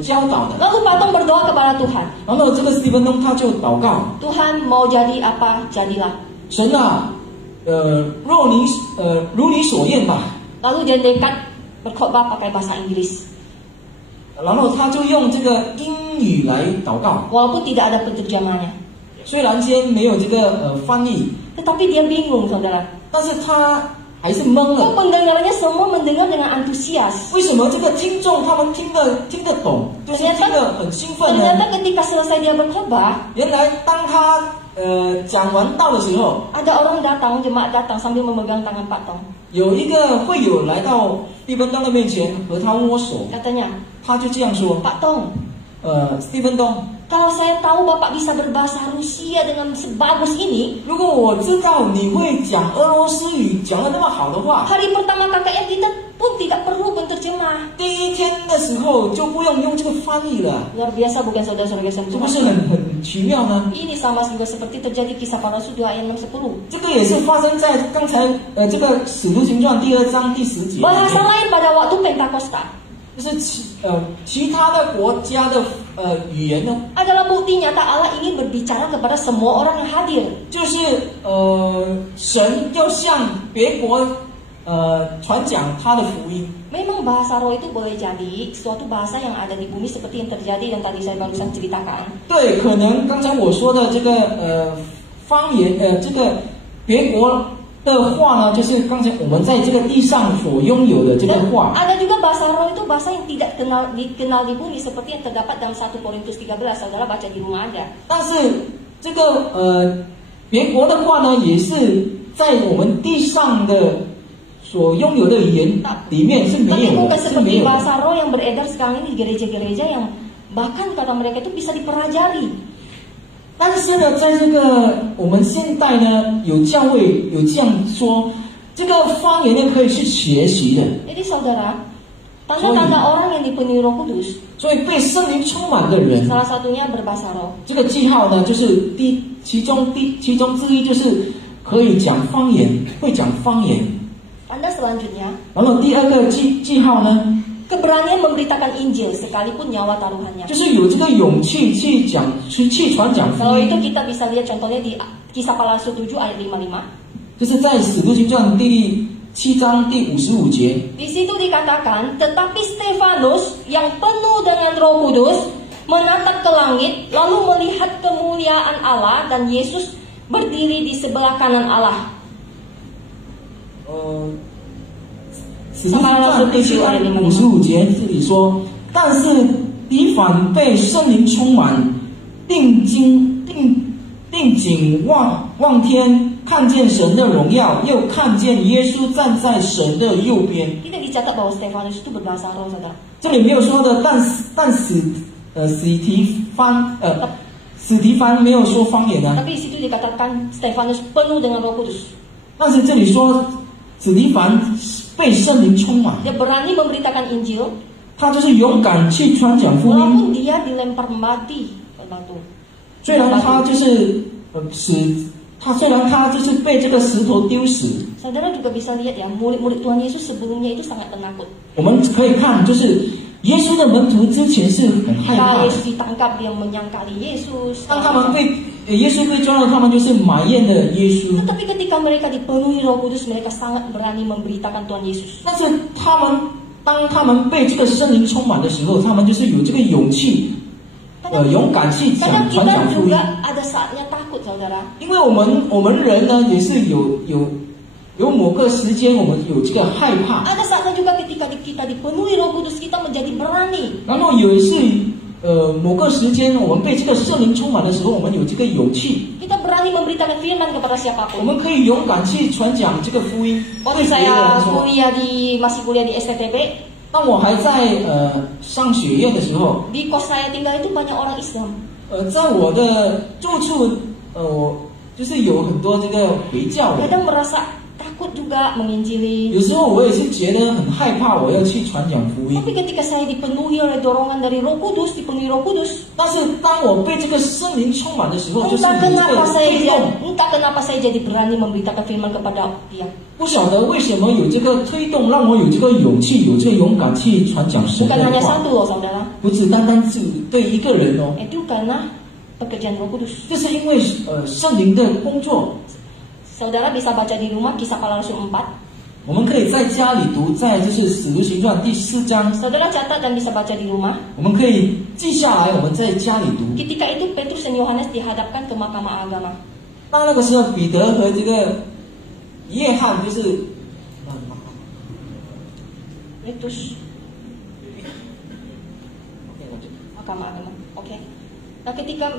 教导的。 Lalu Pak Tong berdoa kepada Tuhan. 然后这个斯蒂芬东他就祷告， Tuhan mau jadi apa, jadilah. 神啊，如你所愿吧。 Lalu dia nekat berkhotbah pakai bahasa Inggris. 然后他就用这个英语来祷告， Walaupun tidak ada penterjemahnya. 虽然间没有这个翻译， Tetapi dia bingung, saudara. 但是他还是懵 Kok 了。 pendengarnya semua mendengar dengan antusias. 为什么这个听众他们听得懂，就是听得很兴奋呢？ Ternyata ketika selesai dia berkhotbah, 原来当他讲完道的时候， ada orang datang, jemaat datang sambil memegang tangan Pak Tong. 有一个会友来到斯蒂芬东的面前和他握手， Katanya, 他就这样说 Pak Tong, 斯蒂芬东， kalau saya tahu Bapak bisa berbahasa Rusia dengan sebagus ini, 如果我知道你会讲俄罗斯语讲得那么好的话， hari pertama KKR kita pun tidak perlu penterjemah. 第一天的时候就不用这个翻译了， Luar biasa bukan saudara-saudara yang 这不是 Tuhan? 很奇妙呢？ Ini sama juga seperti terjadi kisah para rasul 2 ayat 6-10. 这个也是发生在刚才这个使徒行传第2章第10节， Bahasa lain pada waktu Pentakosta 就是其他的国家的语言呢， adalah bukti nyata Allah ingin berbicara kepada semua orang yang hadir. 就是神要向别国传讲他的福音。 Memang bahasa roh itu boleh jadi suatu bahasa yang ada di bumi seperti yang terjadi dan tadi saya barusan ceritakan. 对，可能刚才我说的这个方言这个别国的话呢，就是刚才我们在这个地上所拥有的这个 Dan 话。 ada juga bahasa roh itu bahasa yang tidak dikenal di bumi seperti yang terdapat dalam 1 Korintus 13. Saudara baca di rumah ada. 但是这个别国的话呢，也是在我们地上的所拥有的语言里面是没 Tapi 有 bukan 的，是没 seperti 有的。 bahasa roh yang beredar sekarang ini di gereja-gereja yang bahkan kata mereka itu bisa dipelajari. 但是呢，在这个我们现代呢，有教会有这样说，这个方言呢可以是学习的。 Jadi saudara, tanda-tanda orang yang dipenuhi Roh Kudus, 所以被圣灵充满的人， salah satunya berbahasa roh. 这个记号呢，就是其中之一就是可以讲方言，会讲方言。 Tanda selanjutnya, 然后第二个记号呢， keberanian memberitakan Injil sekalipun nyawa taruhannya. 就是有这个勇气去传讲福 Kalau 音。 itu kita bisa lihat contohnya di Kisah Para Rasul 7 ayat 55. 就是在使徒行传第7章第55节， Di situ dikatakan, tetapi Stefanus yang penuh dengan Roh Kudus menatap ke langit lalu melihat kemuliaan Allah dan Yesus berdiri di sebelah kanan Allah. 使徒行传第7章55节这里说，但是提反被圣灵充满，定睛望天，看见神的荣耀，又看见耶稣站在神的右边。 Kita dicatat bahwa Stefanus itu berbahasa roh, saudara. 这里没有说的，但史提凡没有说方言啊。 Tapi di situ dikatakan Stefanus penuh dengan Roh Kudus. 但是这里说史提凡被圣灵充满， Dia berani memberitakan Injil 他就是勇敢去传讲福音。 walaupun dia dilempar mati ke batu. 虽然他就是虽然他就是被这个石头丢死。 Saudara juga bisa lihat ya, murid-murid Tuhan Yesus sebelumnya itu sangat penakut. 我们可以看，就是耶稣的门徒之前是很害怕 Ketika 的。 Yesus ditangkap, dia menyangkali Yesus. 当他们耶稣被抓了，他们就是埋怨的耶稣。 Tetapi ketika mereka dipenuhi Roh Kudus, mereka sangat berani memberitakan Tuhan Yesus. 但是当他们被这个圣灵充满的时候，他们就是有这个勇气，勇敢去传 Kadang 讲 kita 福音。 juga ada saatnya takut, saudara. 因为我们人呢，也是有某个时间，我们有这个害怕， Ada saatnya juga ketika kita dipenuhi Roh Kudus, kita menjadi berani. 然后有一次某个时间，我们被这个圣灵充满的时候，我们有这个勇气， Kita berani memberitakan firman kepada 我 siapapun. 们可以勇敢去传讲这个福音。 Waktu 对别人 saya 说， masih kuliah di STTB, 当我还在上学院的时候， di kos saya tinggal itu banyak orang Islam. 在我的住处，就是有很多这个回教的。 Kadang merasa takut juga menginjili. 有时候我也是觉得很害怕，我要去传讲福音。 Tapi ketika saya dipenuhi oleh dorongan dari Roh Kudus, dipenuhi Roh Kudus, 但是当我被这个圣灵充满的时候，就是有 entah 这 kenapa 个 saya 推动。 entah kenapa saya jadi berani memberitakan firman kepada dia. 不晓得为什么有这个推动，让我有这个勇气，有这个勇敢去传讲神 Bukan 的 hanya 话。 satu loh, saudara. 不是单单是对一个人哦， Itu karena pekerjaan Roh Kudus. 这是因为圣灵的工作。 Saudara bisa baca di rumah Kisah Para Rasul 4. 我们可以在家里读，在就是使徒行传第4章， Saudara catat dan bisa baca di rumah. 我们可以记下来，我们在家里读。 Ketika itu Petrus dan Yohanes dihadapkan ke mahkamah agama. 当那个时候，彼得和这个约翰就是 Petrus mahkamah agama. Oke. Nah, ketika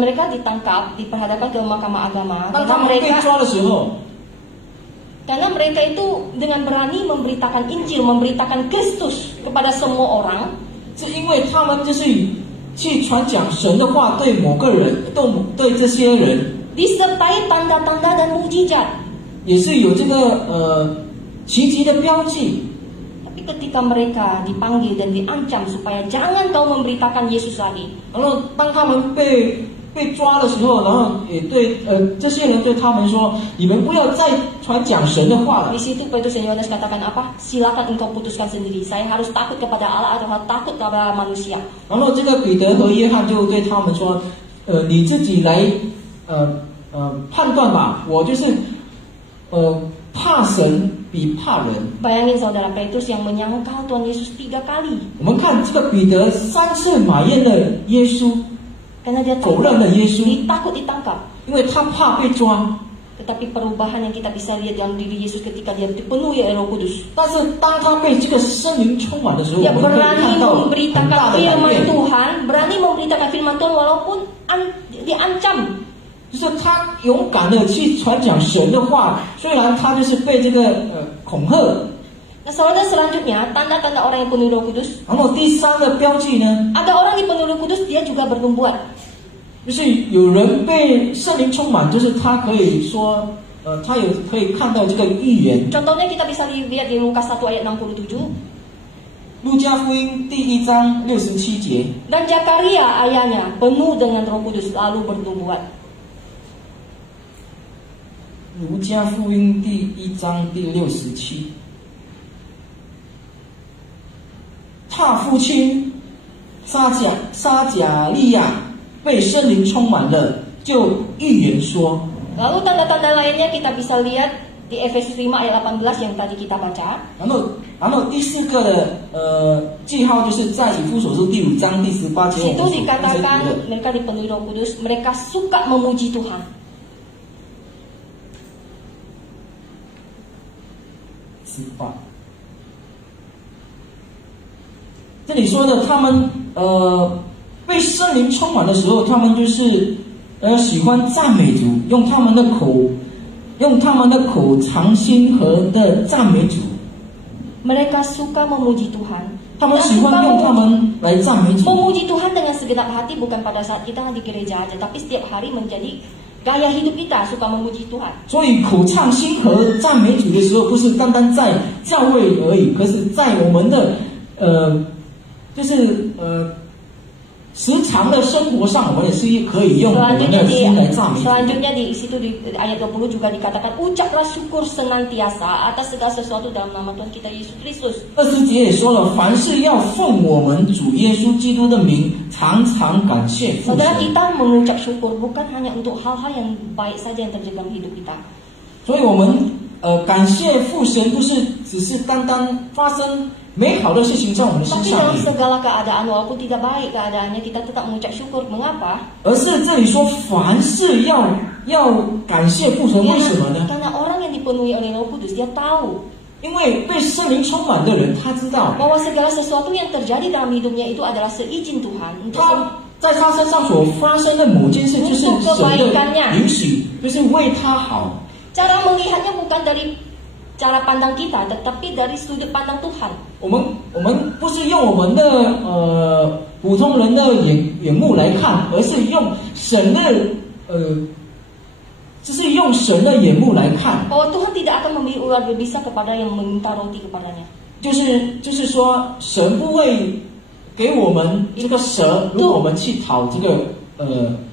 mereka ditangkap, diperhadapkan ke mahkamah agama, 当他们被抓的时候， karena mereka itu dengan berani memberitakan Injil, memberitakan Kristus kepada semua orang. 是因为他们就是去传讲神的话，对某个人，对这些人， Disertai tanda-tanda dan mujizat. 也是有这个奇迹的标记。 Tapi ketika mereka dipanggil dan diancam supaya jangan kau memberitakan Yesus lagi, 然后当他们被抓的时候，然后也对这些人对他们说：“你们不要再传讲神的话了。 di situ Petrus dan Yohanes katakan apa? Silakan engkau putuskan sendiri. Saya harus takut kepada Allah atau takut kepada manusia. ”然后这个彼得和约翰就对他们说：“你自己来判断吧，我就是怕神比怕人。” Bayangin saudara, Petrus yang menyangkal Tuhan Yesus 3 kali. 我们看这个彼得3次埋怨了耶稣， Karena dia 否认了耶稣， takut ditangkap. 因为他怕被抓。 Tetapi perubahan yang kita bisa lihat dalam diri Yesus ketika dia dipenuhi oleh Roh Kudus. 但是当他被这个圣灵充满的时候， Dia 我们可以 berani 看到很 memberitakan 大的改 firman 变。 Tuhan, berani memberitakan firman Tuhan walaupun diancam. 就是他勇敢的去传讲神的话，虽然他就是被这个恐吓。 Nah, saudara, selanjutnya tanda-tanda orang yang penuh Roh Kudus. 然后第3个标记呢， Ada orang yang penuh Roh Kudus, dia juga bernubuat. 就是有人被圣灵充满，就是他可以说，他有可以看到这个预言。 Contohnya kita bisa lihat di Lukas 1 ayat 67. 路加福音第1章67节。 Dan Zakaria ayahnya penuh dengan Roh Kudus lalu bernubuat. 路加福音第1章第67。他父亲撒迦利亚被圣灵充满了，就预言说。 Lalu tanda-tanda lainnya kita bisa lihat di Efesus 5 ayat 18 yang tadi kita baca. 然后第4个的记号就是在以弗所书第5章第18节。 Situ dikatakan mereka dipenuhi Roh Kudus, mereka suka memuji Tuhan. 18。这里说的，他们被圣灵充满的时候，他们就是喜欢赞美主，用他们的口常心和的赞美主。 Mereka suka memuji Tuhan. 他们喜欢用他们来赞美主。 Memuji Tuhan dengan segenap hati bukan pada saat kita di gereja aja, tapi setiap hari menjadi gaya hidup kita suka memuji Tuhan. 所以口唱心和赞美主的时候，不是单单在教会而已，可是在我们的时常的生活上，我们也是可以用我们的心来赞美。 Selanjutnya di situ di ayat 20 juga dikatakan ucaplah syukur senantiasa atas segala sesuatu dalam nama Tuhan kita Yesus Kristus. 20节也说了，凡事要奉我们主耶稣基督的名，常常感谢父神。 Saudara, kita mengucap syukur bukan hanya untuk hal-hal yang baik saja yang terjadi dalam hidup kita. 所以我们感谢父神，不是只是单单发生美好的事情在我们的身 Tapi 上， dalam segala keadaan walaupun tidak baik keadaannya kita tetap mengucap syukur. Mengapa? 而是这里说凡事要感谢父神，为什么呢？ Karena orang yang dipenuhi oleh Roh Kudus dia tahu 因为被圣灵充满的人，他知道 bahwa segala sesuatu yang terjadi dalam hidupnya itu adalah seizin Tuhan untuk 他在他身上所发生的某件事，就是神的允许，就是为他好。 cara melihatnya bukan dari cara pandang kita, tetapi dari sudut pandang Tuhan. 我们不是用我们的普通人的眼目来看，而是用神的就是用神的眼目来看。 Bahwa Tuhan tidak akan memberi ular berbisa kepada yang meminta roti kepadanya. 就是说，神不会给我们这个蛇，如果我们去讨这个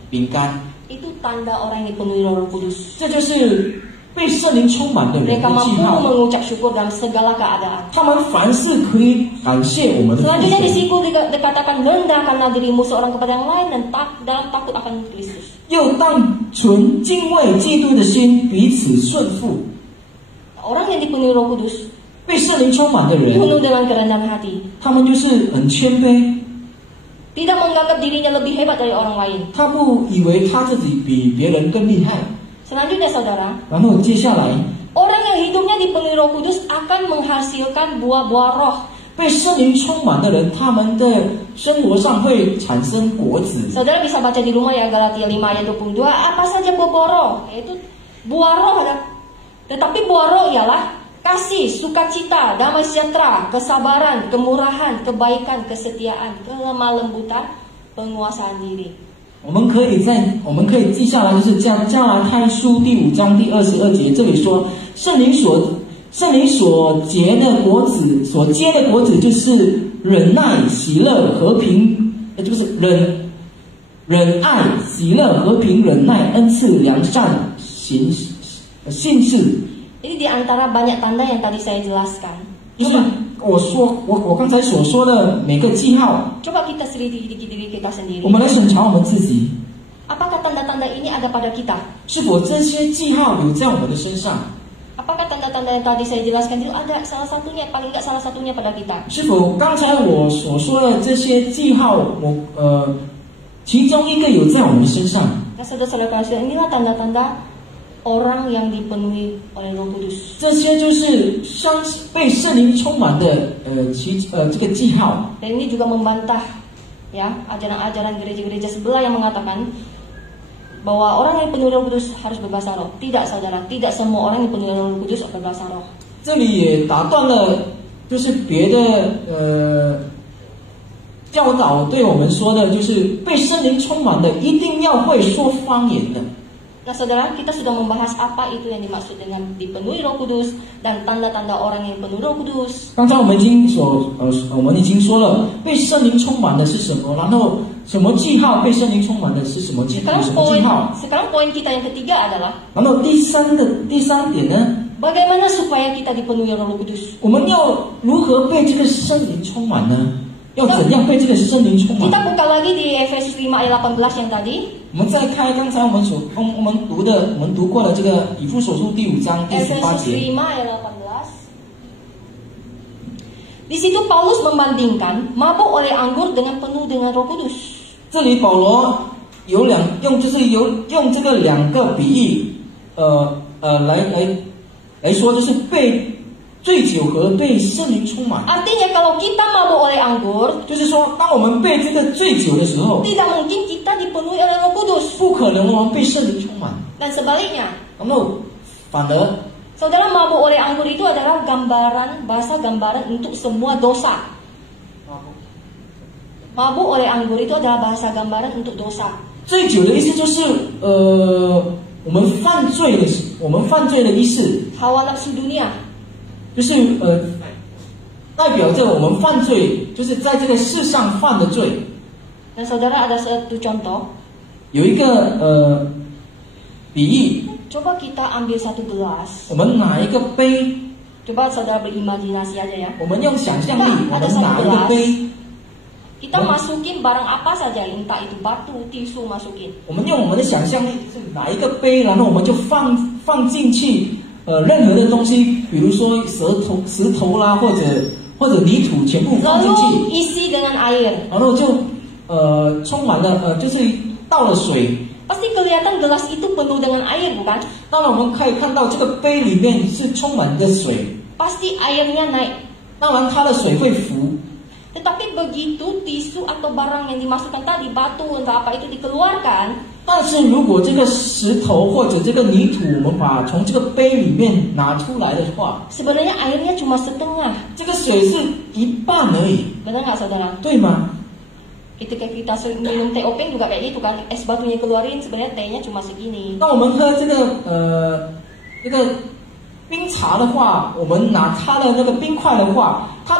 饼干。 Itu tanda orang yang dipenuhi Roh Kudus. 这就是被圣灵充满的人 Mereka 的记 mampu 号。 mengucap syukur dalam segala keadaan. 他们凡事可以感谢我们的父 Selanjutnya di 神， situ dikatakan rendahkanlah dirimu seorang kepada yang lain dan dalam takut akan Kristus. 又当存敬畏基督的心，彼此顺服。 Orang yang dipenuhi Roh Kudus 被圣灵充满的人， penuh dengan kerendahan hati. 他们就是很谦卑， Tidak menganggap dirinya lebih hebat dari orang lain. 他不以为他自己比别人更厉害。 Selanjutnya saudara, 然后接下来， orang yang hidupnya dipenuhi Roh Kudus akan menghasilkan buah-buah roh. 被圣灵充满的人，他们的生活上会产生果子。 Saudara bisa baca di rumah ya Galatia 5 ayat 22. Apa saja buah roh? Yaitu buah roh ada. Tetapi buah roh ialah kasih, sukacita, damai sejahtera, kesabaran, kemurahan, kebaikan, kesetiaan, kelemah lembutan, penguasaan diri. 我们可以记下来，就是加拉太书第5章第22节，这里说圣灵所结的果子，就是忍耐、喜乐、和平，就是忍爱、喜乐、和平、忍耐、恩赐、良善、信士。 Ini di antara banyak tanda yang tadi saya jelaskan. 就是我刚才所说的每个记号， Coba kita selidiki diri kita sendiri. 我们来审查我们自己， Apakah tanda-tanda ini ada pada kita? 是否这些记号有在我们的身上？ Apakah tanda-tanda yang tadi saya jelaskan itu ada salah satunya, paling tidak salah satunya pada kita? 是否刚才我所说的这些记号，其中一个有在我们身上？ Nah, saudara-saudara sekalian, inilah tanda-tanda orang yang dipenuhi oleh Roh Kudus. 这些就是被圣灵充满的这个记号。 Dan ini juga membantah ya ajaran-ajaran gereja-gereja sebelah yang mengatakan bahwa orang yang penuh Roh Kudus harus berbahasa roh. Tidak, saudara, tidak semua orang yang penuh Roh Kudus berbahasa roh. 这里也打断了，就是别的教导对我们说的就是被圣灵充满的一定要会说方言的。 Nah saudara, kita sudah membahas apa itu yang dimaksud dengan dipenuhi Roh Kudus dan tanda-tanda orang yang penuh Roh Kudus. 刚才我们已经说了被圣灵充满的是什么，然后什么记号被圣灵充满的是什么记号？ Sekarang poin kita yang ketiga adalah 然后第三点呢？ bagaimana supaya kita dipenuhi Roh Kudus? 我们要如何被这个圣灵充满呢？要怎样被这个圣灵充满？ Kita buka lagi di Efesus 5 ayat 18 yang tadi. 我们再看刚才我们读过的这个以弗所书第5章第18 Efesus 节。 5 ayat 18. Di situ Paulus membandingkan mabuk oleh anggur dengan penuh dengan Roh Kudus. 这里保罗用这个两个比喻，来说，就是被醉酒和对圣灵充满。 Artinya kalau kita mabuk oleh anggur, 就是说，当我们被这个醉酒的时候， tidak mungkin kita dipenuhi oleh Roh Kudus. 不可能我们被圣灵充满。 Dan sebaliknya, 然后反而， saudara mabuk oleh anggur itu adalah bahasa gambaran untuk semua dosa. Mabuk oleh anggur itu adalah bahasa gambaran untuk dosa. 醉酒的意思就是我们犯罪的意思， Hawa nafsu dunia. 就是代表着我们犯罪，就是在这个世上犯的罪。 Dan saudara ada satu contoh. 有一个比喻， Coba kita ambil satu gelas. 我们拿一个杯， Coba saudara berimajinasi aja ya. 我们用想象力， Nah, 我 ada 们 satu 拿一个 gelas. 杯， Kita masukin barang apa saja, entah itu batu, tisu masukin. 我们用我们的想象力，就是拿一个杯，然后我们就放进去任何的东西，比如说石头啦，或者泥土，全部放进去， Lalu isi dengan air. 然后就充满了就是倒了水。 Pasti kelihatan gelas itu penuh dengan air, bukan? 当然我们可以看到这个杯里面是充满着水， Pasti airnya naik. 当然它的水会浮。 Tetapi begitu tisu atau barang yang dimasukkan tadi, batu entah apa itu dikeluarkan, 但是如果这个石头或者这个泥土，我们把从这个杯里面拿出来的话， sebenarnya airnya cuma setengah. 这个水是一半而已， Benar nggak saudara? 对吗？ Ketika kita sering minum teh openg juga kayak gitu kan, es batunya keluarin, sebenarnya tehnya cuma segini. 那我们喝这个冰茶的话，我们拿它的那个冰块的话，它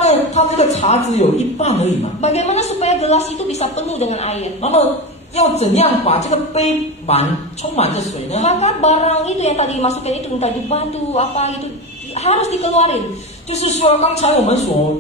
这个茶只有一半而已嘛。 Bagaimana supaya gelas itu bisa penuh dengan air? 那么要怎样把这个杯充满着水呢？ Maka barang itu yang tadi dimasukkan itu entah di batu apa itu harus dikeluarin. 就是说，刚才我们所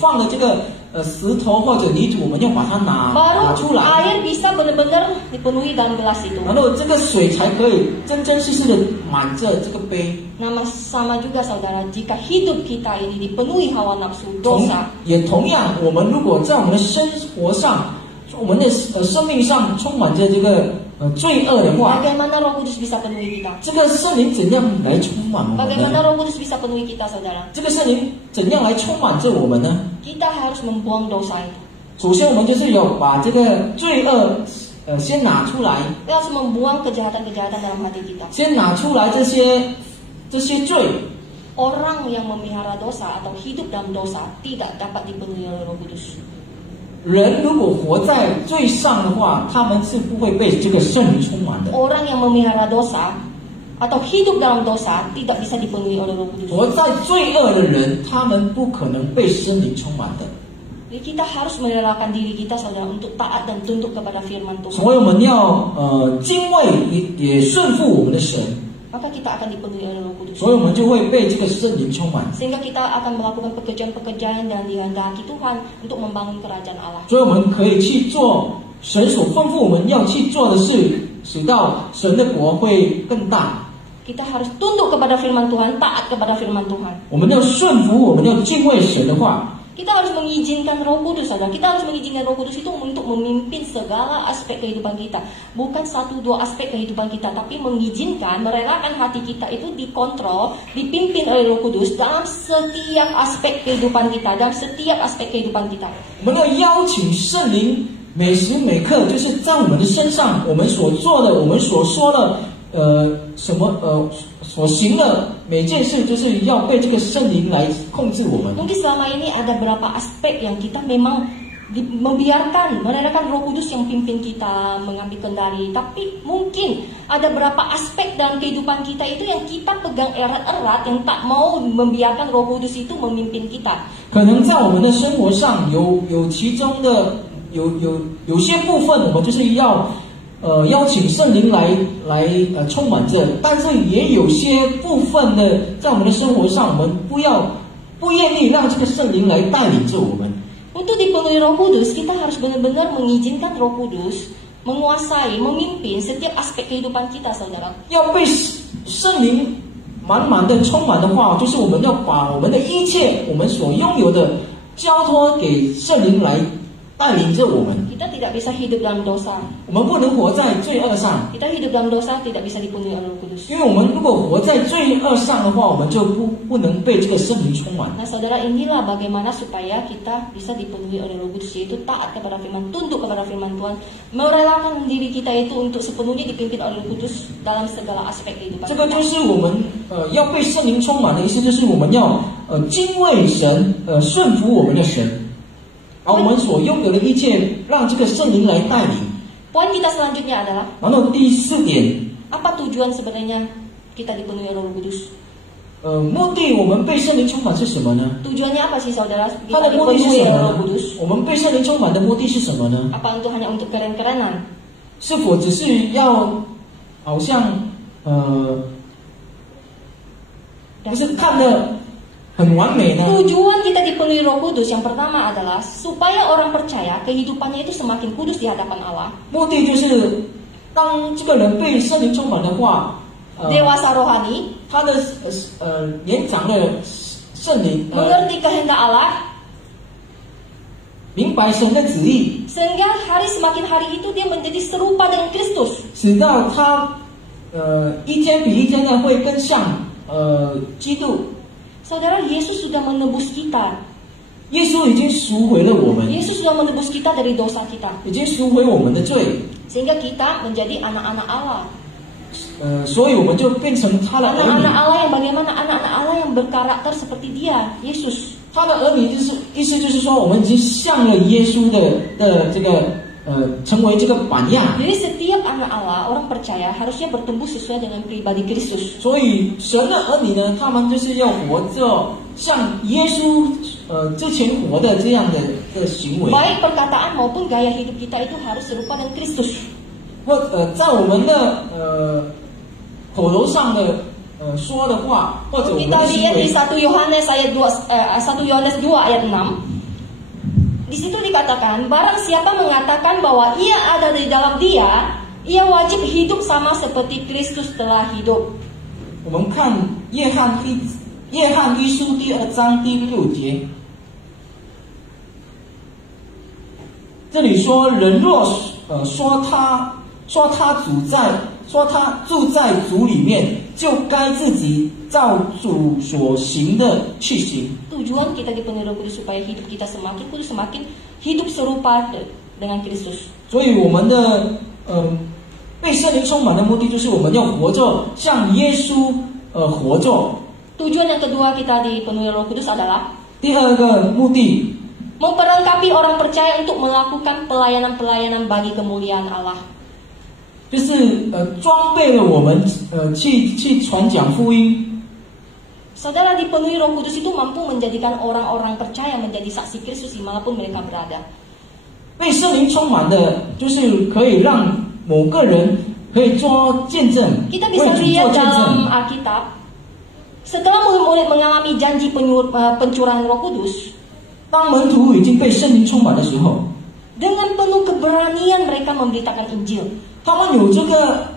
放的这个石头或者泥土，我们要把它拿 Baru 出来， air bisa benar-benar dipenuhi dalam gelas itu. 然后这个水才可以真真实实的满着这个杯。 Nama sama juga saudara, jika hidup kita ini dipenuhi hawa nafsu dosa, 也同样，我们如果在我们的生活上，我们的生命上充满着这个罪恶的话， bagaimana Roh Kudus bisa penuhi kita? 这个圣灵怎样来充满我们 Bagaimana 呢？ Roh Kudus bisa penuhi kita, saudara? 这个圣灵怎样来充满着我们呢？ Kita harus membuang dosa itu. 首先，我们就是要把这个罪恶先拿出来， Kita harus membuang kejahatan-kejahatan dalam hati kita. 先拿出来这些罪。 Orang yang memelihara dosa atau hidup dalam dosa tidak dapat dipenuhi oleh Roh Kudus. 人如果活在罪上的话，他们是不会被这个圣灵充满的。 Orang yang memelihara dosa atau hidup dalam dosa tidak bisa dipenuhi oleh Roh Kudus. 活在罪恶的人，他们不可能被圣灵充满的。 Jadi kita harus merelakan diri kita, saudara, untuk taat dan tunduk kepada firman Tuhan. 所以我们要敬畏也顺服我们的神， Maka kita akan dipenuhi oleh Roh Kudus. 所以我们就会被这个圣灵充满。 Sehingga kita akan melakukan pekerjaan-pekerjaan dan dikehendaki Tuhan untuk membangun kerajaan Allah. 所以我们可以去做神所吩咐我们要去做的事，使到神的国会更大。 Kita harus tunduk kepada firman Tuhan, taat kepada firman Tuhan. 我们要顺服，我们要敬畏神的话。 Kita harus mengizinkan Roh Kudus, saudara. Kita harus mengizinkan Roh Kudus itu untuk memimpin segala aspek kehidupan kita. Bukan satu dua aspek kehidupan kita, tapi mengizinkan, merelakan hati kita itu dikontrol, dipimpin oleh Roh Kudus dalam setiap aspek kehidupan kita, dalam setiap aspek kehidupan kita. 我们要邀请圣灵每时每刻，就是在我们的身上，我们所做的，我们所说的，所行的每件事，就是要被这个圣灵来控制我们。 Mungkin selama ini ada beberapa aspek yang kita memang membiarkan, merelakan Roh Kudus yang pimpin kita, mengambil kendali. Tapi mungkin ada beberapa aspek dalam kehidupan kita itu yang kita pegang erat-erat, yang tak mau membiarkan Roh Kudus itu memimpin kita. 可能在我们的生活上有其中的有些部分，我们就是要邀请圣灵来充满着，但是也有些部分的在我们的生活上，我们不愿意让这个圣灵来带领着我们。Untuk dipenuhi Roh Kudus, kita harus benar-benar mengizinkan Roh Kudus menguasai, memimpin setiap aspek kehidupan kita, saudara. 要被圣灵满满的充满的话，就是我们要把我们的一切，我们所拥有的交托给圣灵来带领着我们。 Kita tidak bisa hidup dalam dosa. 我们不能活在罪恶上， Kita hidup dalam dosa tidak bisa dipenuhi oleh Roh Kudus. 因为我们如果活在罪恶上的话，我们就不能被这个圣灵充满。 Nah, saudara, inilah bagaimana supaya kita bisa dipenuhi oleh Roh Kudus, yaitu taat kepada firman, tunduk kepada firman Tuhan, merelakan diri kita itu untuk sepenuhnya dipimpin oleh Roh Kudus dalam segala aspek kehidupan 这个就 kita. 是我们要被圣灵充满的意思，就是我们要敬畏神，顺服我们的神，把我们所拥有的一切让这个圣灵来带领。 Poin kita selanjutnya adalah 然后第四点， apa tujuan sebenarnya kita dipenuhi oleh Roh Kudus? 目的我们被圣灵充满是什么呢？ Tujuannya apa sih, saudara? 它 Kita 的目的是 dipenuhi 什 oleh 么 Roh 呢？ Kudus. 我们被圣灵充满的目的是什么呢？ Apa itu hanya untuk keren-kerenan? 是否只是要好像就是看得很完美呢？ Tujuan kita dipenuhi Roh Kudus yang pertama adalah supaya orang percaya kehidupannya itu semakin kudus di hadapan Allah. 目的就是当这个人被圣灵充满的话， Dewasa rohani, 他的年长的圣灵 mengerti kehendak Allah, 明白神的旨意， sehingga hari semakin hari itu dia menjadi serupa dengan Kristus. 使到他一天比一天的会更像基督。 Saudara, Yesus sudah menebus kita. 耶稣已经赎回了我们， Yesus sudah menebus kita dari dosa kita, 已经赎回我们的罪， sehingga kita menjadi anak-anak Allah. 所以我们就变成他的儿 Anak-anak 女。 Allah yang bagaimana? Anak-anak Allah yang berkarakter seperti Dia, Yesus. 他的儿女就是意思就是说，我们已经像了耶稣的这个成为这个榜样。 Jadi setiap anak Allah, orang percaya harusnya bertumbuh sesuai dengan pribadi Kristus. 所以神的儿女呢，他们就是要活着像耶稣之前活的这样的行为。 Baik perkataan maupun gaya hidup kita itu harus serupa dengan Kristus. 或在我们的口头上的说的话，或者我们 Kita 的行 lihat di 为， 1 Yohanes ayat 2 ayat 6. Di situ dikatakan, barang siapa mengatakan bahwa ia ada di dalam Dia, ia wajib hidup sama seperti Kristus telah hidup. 我们看约翰一书第2章第6节，这里说人若说他住在主里面，就该自己照主所行的去行。 Tujuan kita dipenuhi Roh Kudus supaya hidup kita semakin kudus, semakin hidup serupa dengan Kristus. 所以我们的被圣灵充满的目的，就是我们要活着像耶稣活着。 Tujuan yang kedua kita dipenuhi Roh Kudus adalah 第二个目的， memperlengkapi orang percaya untuk melakukan pelayanan-pelayanan bagi kemuliaan Allah. 就是装备了我们去传讲福音。 Saudara, dipenuhi Roh Kudus itu mampu menjadikan orang-orang percaya menjadi saksi Kristus dimanapun mereka berada. 被圣灵充满的，就是可以让某个人可以做见证， Kita 为 bisa 主 lihat 做见 dalam 证。 Alkitab, setelah murid-murid mengalami janji pencurahan Roh Kudus, 当门徒已经被圣灵充满的时候， dengan penuh keberanian mereka memberitakan Injil. 他们有这个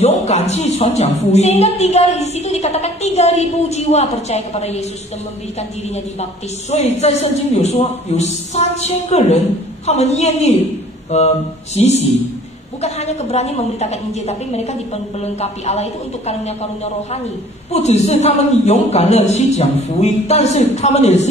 勇敢去传讲福音。 Sehingga di situ dikatakan 3.000 jiwa percaya kepada Yesus dan memberikan dirinya dibaptis. 所以在圣经有说，有3000个人，他们愿意洗。 Bukan hanya keberanian memberitakan Injil, tapi mereka dilengkapi Allah itu untuk karunia-karunia rohani. 不只是他们勇敢的去讲福音，但是他们也是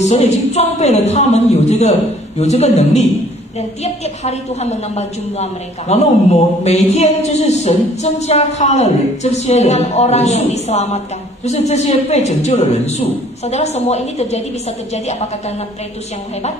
神已经装备了他们有这个能力。 Dan tiap-tiap hari Tuhan menambah jumlah mereka 然后每天就是神增加他的这些人 dengan orang 人 yang 数， diselamatkan. 就是这些被拯救的人数。 Saudara, semua ini bisa terjadi apakah karena Petrus yang hebat?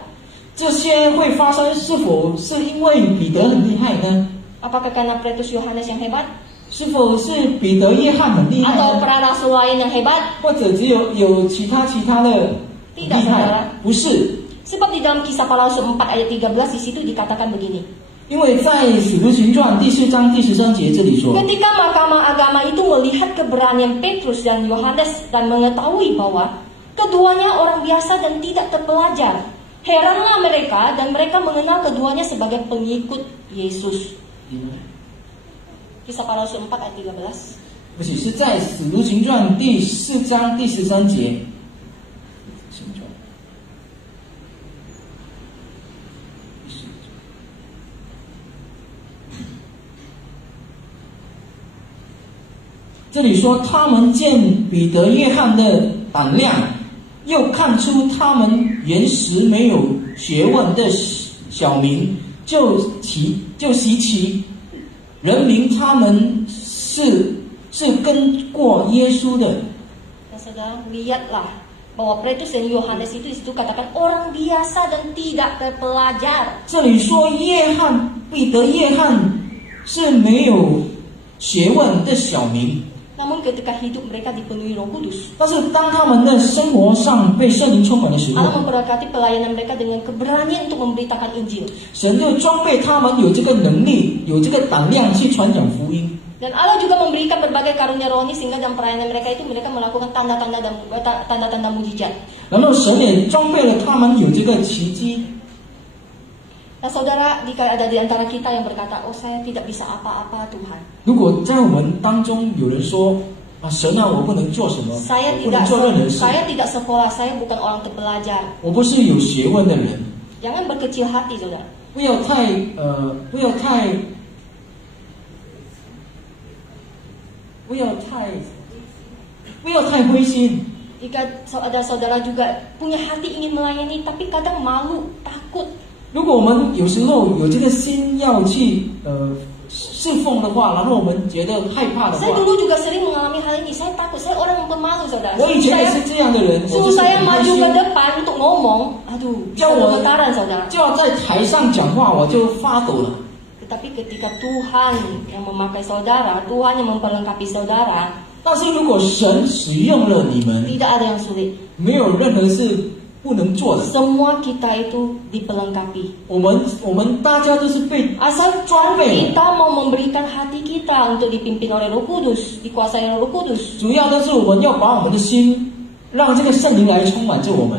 这些会发生是否是因为彼得很厉害呢？ Apakah karena Petrus Yohanes yang hebat? 是否是彼得、约翰很厉害 Atau 呢？ para rasul lain yang hebat? 或者只有其他的厉 Tidak, 害 saudara. 不是， Sebab di dalam Kisah Para Rasul 4 ayat 13 di situ dikatakan begini. 因为在《使徒行传》第4章第13节这里说， Ketika mahkamah agama itu melihat keberanian Petrus dan Yohanes dan mengetahui bahwa keduanya orang biasa dan tidak terpelajar, heranlah mereka dan mereka mengenal keduanya sebagai pengikut Yesus. Kisah Para Rasul 4 ayat 13. 不是，是在《使徒行传》第4章第13节。这里说，他们见彼得、约翰的胆量，又看出他们原时没有学问的小民，就习其人民他们是跟过耶稣的。 Nah, saudara, lihatlah bahwa Petrus dan Yohanes itu di situ katakan orang biasa dan tidak terpelajar. 这里说彼得、约翰是没有学问的小民。 Namun ketika hidup mereka dipenuhi Roh Kudus, 但是当他们的生活上被圣灵充满的时候， Allah memberkati pelayanan mereka dengan keberanian untuk memberitakan Injil. 神就装备他们有这个能力，有这个胆量去传讲福音。 Dan Allah juga memberikan berbagai karunia rohani sehingga dalam pelayanan mereka itu mereka melakukan tanda-tanda mujizat. 然后神也装备了他们有这个奇迹。 Nah, saudara, jika ada di antara kita yang berkata, "Oh, saya tidak bisa apa-apa, Tuhan. 如果在我们当中有人说啊，神啊，我不能做什么， Saya 我不能做任何事， tidak sekolah, saya bukan orang terpelajar." 我不是有学问的人。 Jangan berkecil hati, saudara. 不要太灰心。 Jika ada saudara juga punya hati ingin melayani, tapi kadang malu, takut. 如果我们有时候有这个心要去侍奉的话，然后我们觉得害怕的话， Saya dulu juga sering mengalami hal ini. Saya takut, saya orang yang pemalu, saudara. 我以前也是这样的人，我 Suruh 就是 saya 很害 maju 羞 ke depan untuk ngomong, aduh, bisa 叫我 gemetaran, saudara. 就要在台上讲话，我就发抖了。 Tetapi ketika Tuhan yang memakai saudara, Tuhan yang memperlengkapi saudara, 但是如果神使用了你们， tidak ada yang sulit. 没有任何是不能做的。 Semua kita itu dipelengkapi. 我们大家都是被 Asal 装备的， kita mau memberikan hati kita untuk dipimpin oleh Roh Kudus, dikuasai oleh Roh Kudus. 主要的是我们要把我们的心让这个圣灵来充满着我们。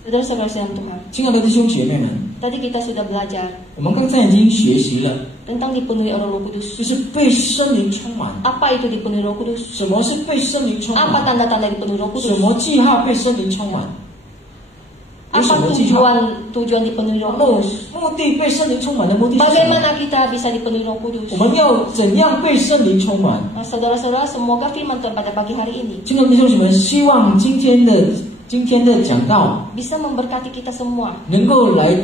Saudara-saudara sayang Tuhan, 亲爱的弟兄姐妹们， tadi kita sudah belajar 我们刚才已经学习了， tentang dipenuhi oleh Roh Kudus. 就是被圣灵充满。 Apa itu dipenuhi Roh Kudus? 什么是被圣灵充 Apa 满？ tanda-tanda dipenuhi Roh 什 Kudus? 么记号被圣灵充满？有什 Apa 么记号？ tujuan dipenuhi Roh 目 Kudus? 的被圣灵充满的目的是什么？ Bagaimana kita bisa dipenuhi Roh Kudus? 我们要怎样被圣灵充满？ Nah, saudara-saudara, semoga firman Tuhan pada pagi hari ini 亲爱的弟兄姐妹们，希望今天的讲道 bisa memberkati kita semua. 能够来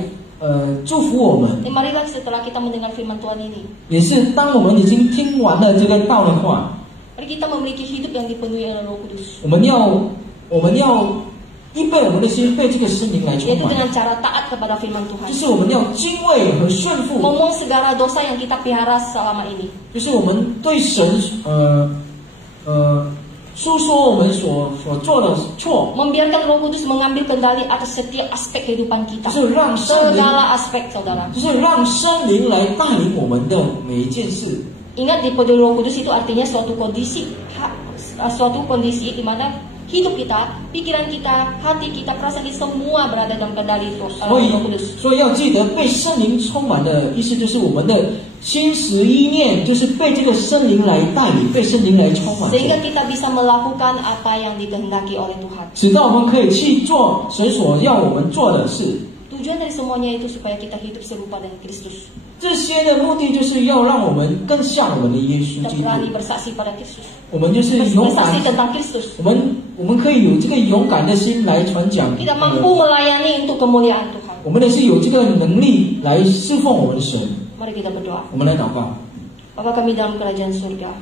祝福我们。 Marilah setelah kita mendengar firman Tuhan ini, 也是当我们已经听完了这个道的话， mari kita memiliki hidup yang dipenuhi oleh Roh Kudus. 我们要预备我们的心被这个圣灵来充 Yaitu 满， dengan cara taat kepada firman 就 Tuhan. 是我们要敬畏和顺服， Ngomong segala dosa yang kita pelihara selama ini. 就是我们对神诉说我们所做的错， Membiarkan Roh Kudus mengambil kendali atas setiap aspek kehidupan kita. 就是让圣灵， Segala aspek, saudara. 就是让圣灵来带领我们的每一件事。 Ingat, dipenuhi Roh Kudus itu artinya suatu kondisi di mana hidup kita, pikiran kita, hati kita, perasaan kita semua berada dalam kendali Roh Kudus. 所以要记得被圣灵充满的意思，就是我们的心思意念就是被这个圣灵来带领，被圣灵来充满， Sehingga kita bisa melakukan apa yang dikehendaki oleh Tuhan. 直到我们可以去做神所要我们做的事。 Tujuan dari semuanya itu supaya kita hidup serupa dengan Kristus. 这些的目的就是要让我们更像我们的耶稣 Kita 基督。 berani bersaksi pada Kristus. 我们就是勇 Bersaksi 敢， tentang Kristus. 我们可以有这个勇敢的心来传讲。 Kita mampu melayani untuk kemuliaan Tuhan. 我们的是有这个能力来侍奉我们的神。 Mari kita berdoa. 我们来祷告。 Bapa kami dalam kerajaan surga,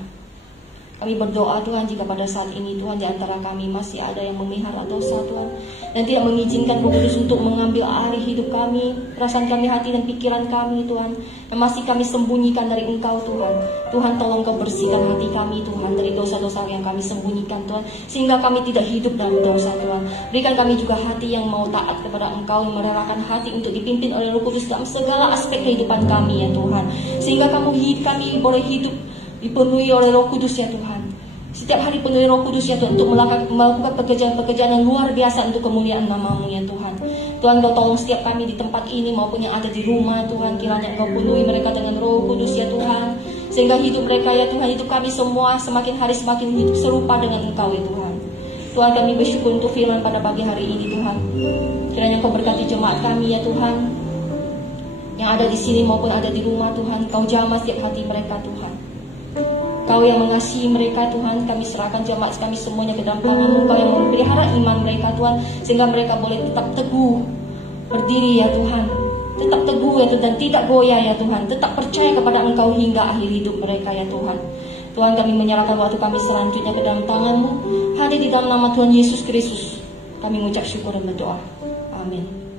Kami berdoa Tuhan, jika pada saat ini Tuhan di antara kami masih ada yang memelihara dosa Tuhan, dan tidak mengizinkan Roh Kudus untuk mengambil alih hidup kami, perasaan kami, hati dan pikiran kami Tuhan, yang masih kami sembunyikan dari Engkau Tuhan. Tuhan, tolong Kau bersihkan hati kami Tuhan dari dosa-dosa yang kami sembunyikan Tuhan, sehingga kami tidak hidup dalam dosa Tuhan. Berikan kami juga hati yang mau taat kepada Engkau, yang merelakan hati untuk dipimpin oleh Roh Kudus dalam segala aspek kehidupan kami ya Tuhan, sehingga kami boleh hidup dipenuhi oleh Roh Kudus ya Tuhan. Setiap hari penuhi Roh Kudus ya Tuhan, untuk melakukan pekerjaan-pekerjaan yang luar biasa untuk kemuliaan nama-Mu ya Tuhan. Tuhan, Kau tolong setiap kami di tempat ini maupun yang ada di rumah Tuhan, kiranya Kau penuhi mereka dengan Roh Kudus ya Tuhan, sehingga hidup mereka ya Tuhan, hidup kami semua semakin hari semakin hidup serupa dengan Engkau ya Tuhan. Tuhan, kami bersyukur untuk firman pada pagi hari ini Tuhan. Kiranya Kau berkati jemaat kami ya Tuhan, yang ada di sini maupun ada di rumah Tuhan. Kau jamah setiap hati mereka Tuhan. Kau yang mengasihi mereka Tuhan, kami serahkan jemaat kami semuanya ke dalam tangan-Mu. Kau yang memelihara iman mereka Tuhan, sehingga mereka boleh tetap teguh berdiri ya Tuhan, tetap teguh ya Tuhan, dan tidak goyah ya Tuhan, tetap percaya kepada Engkau hingga akhir hidup mereka ya Tuhan. Tuhan, kami menyerahkan waktu kami selanjutnya ke dalam tangan-Mu. Hadir di dalam nama Tuhan Yesus Kristus, kami mengucap syukur dan berdoa. Amin.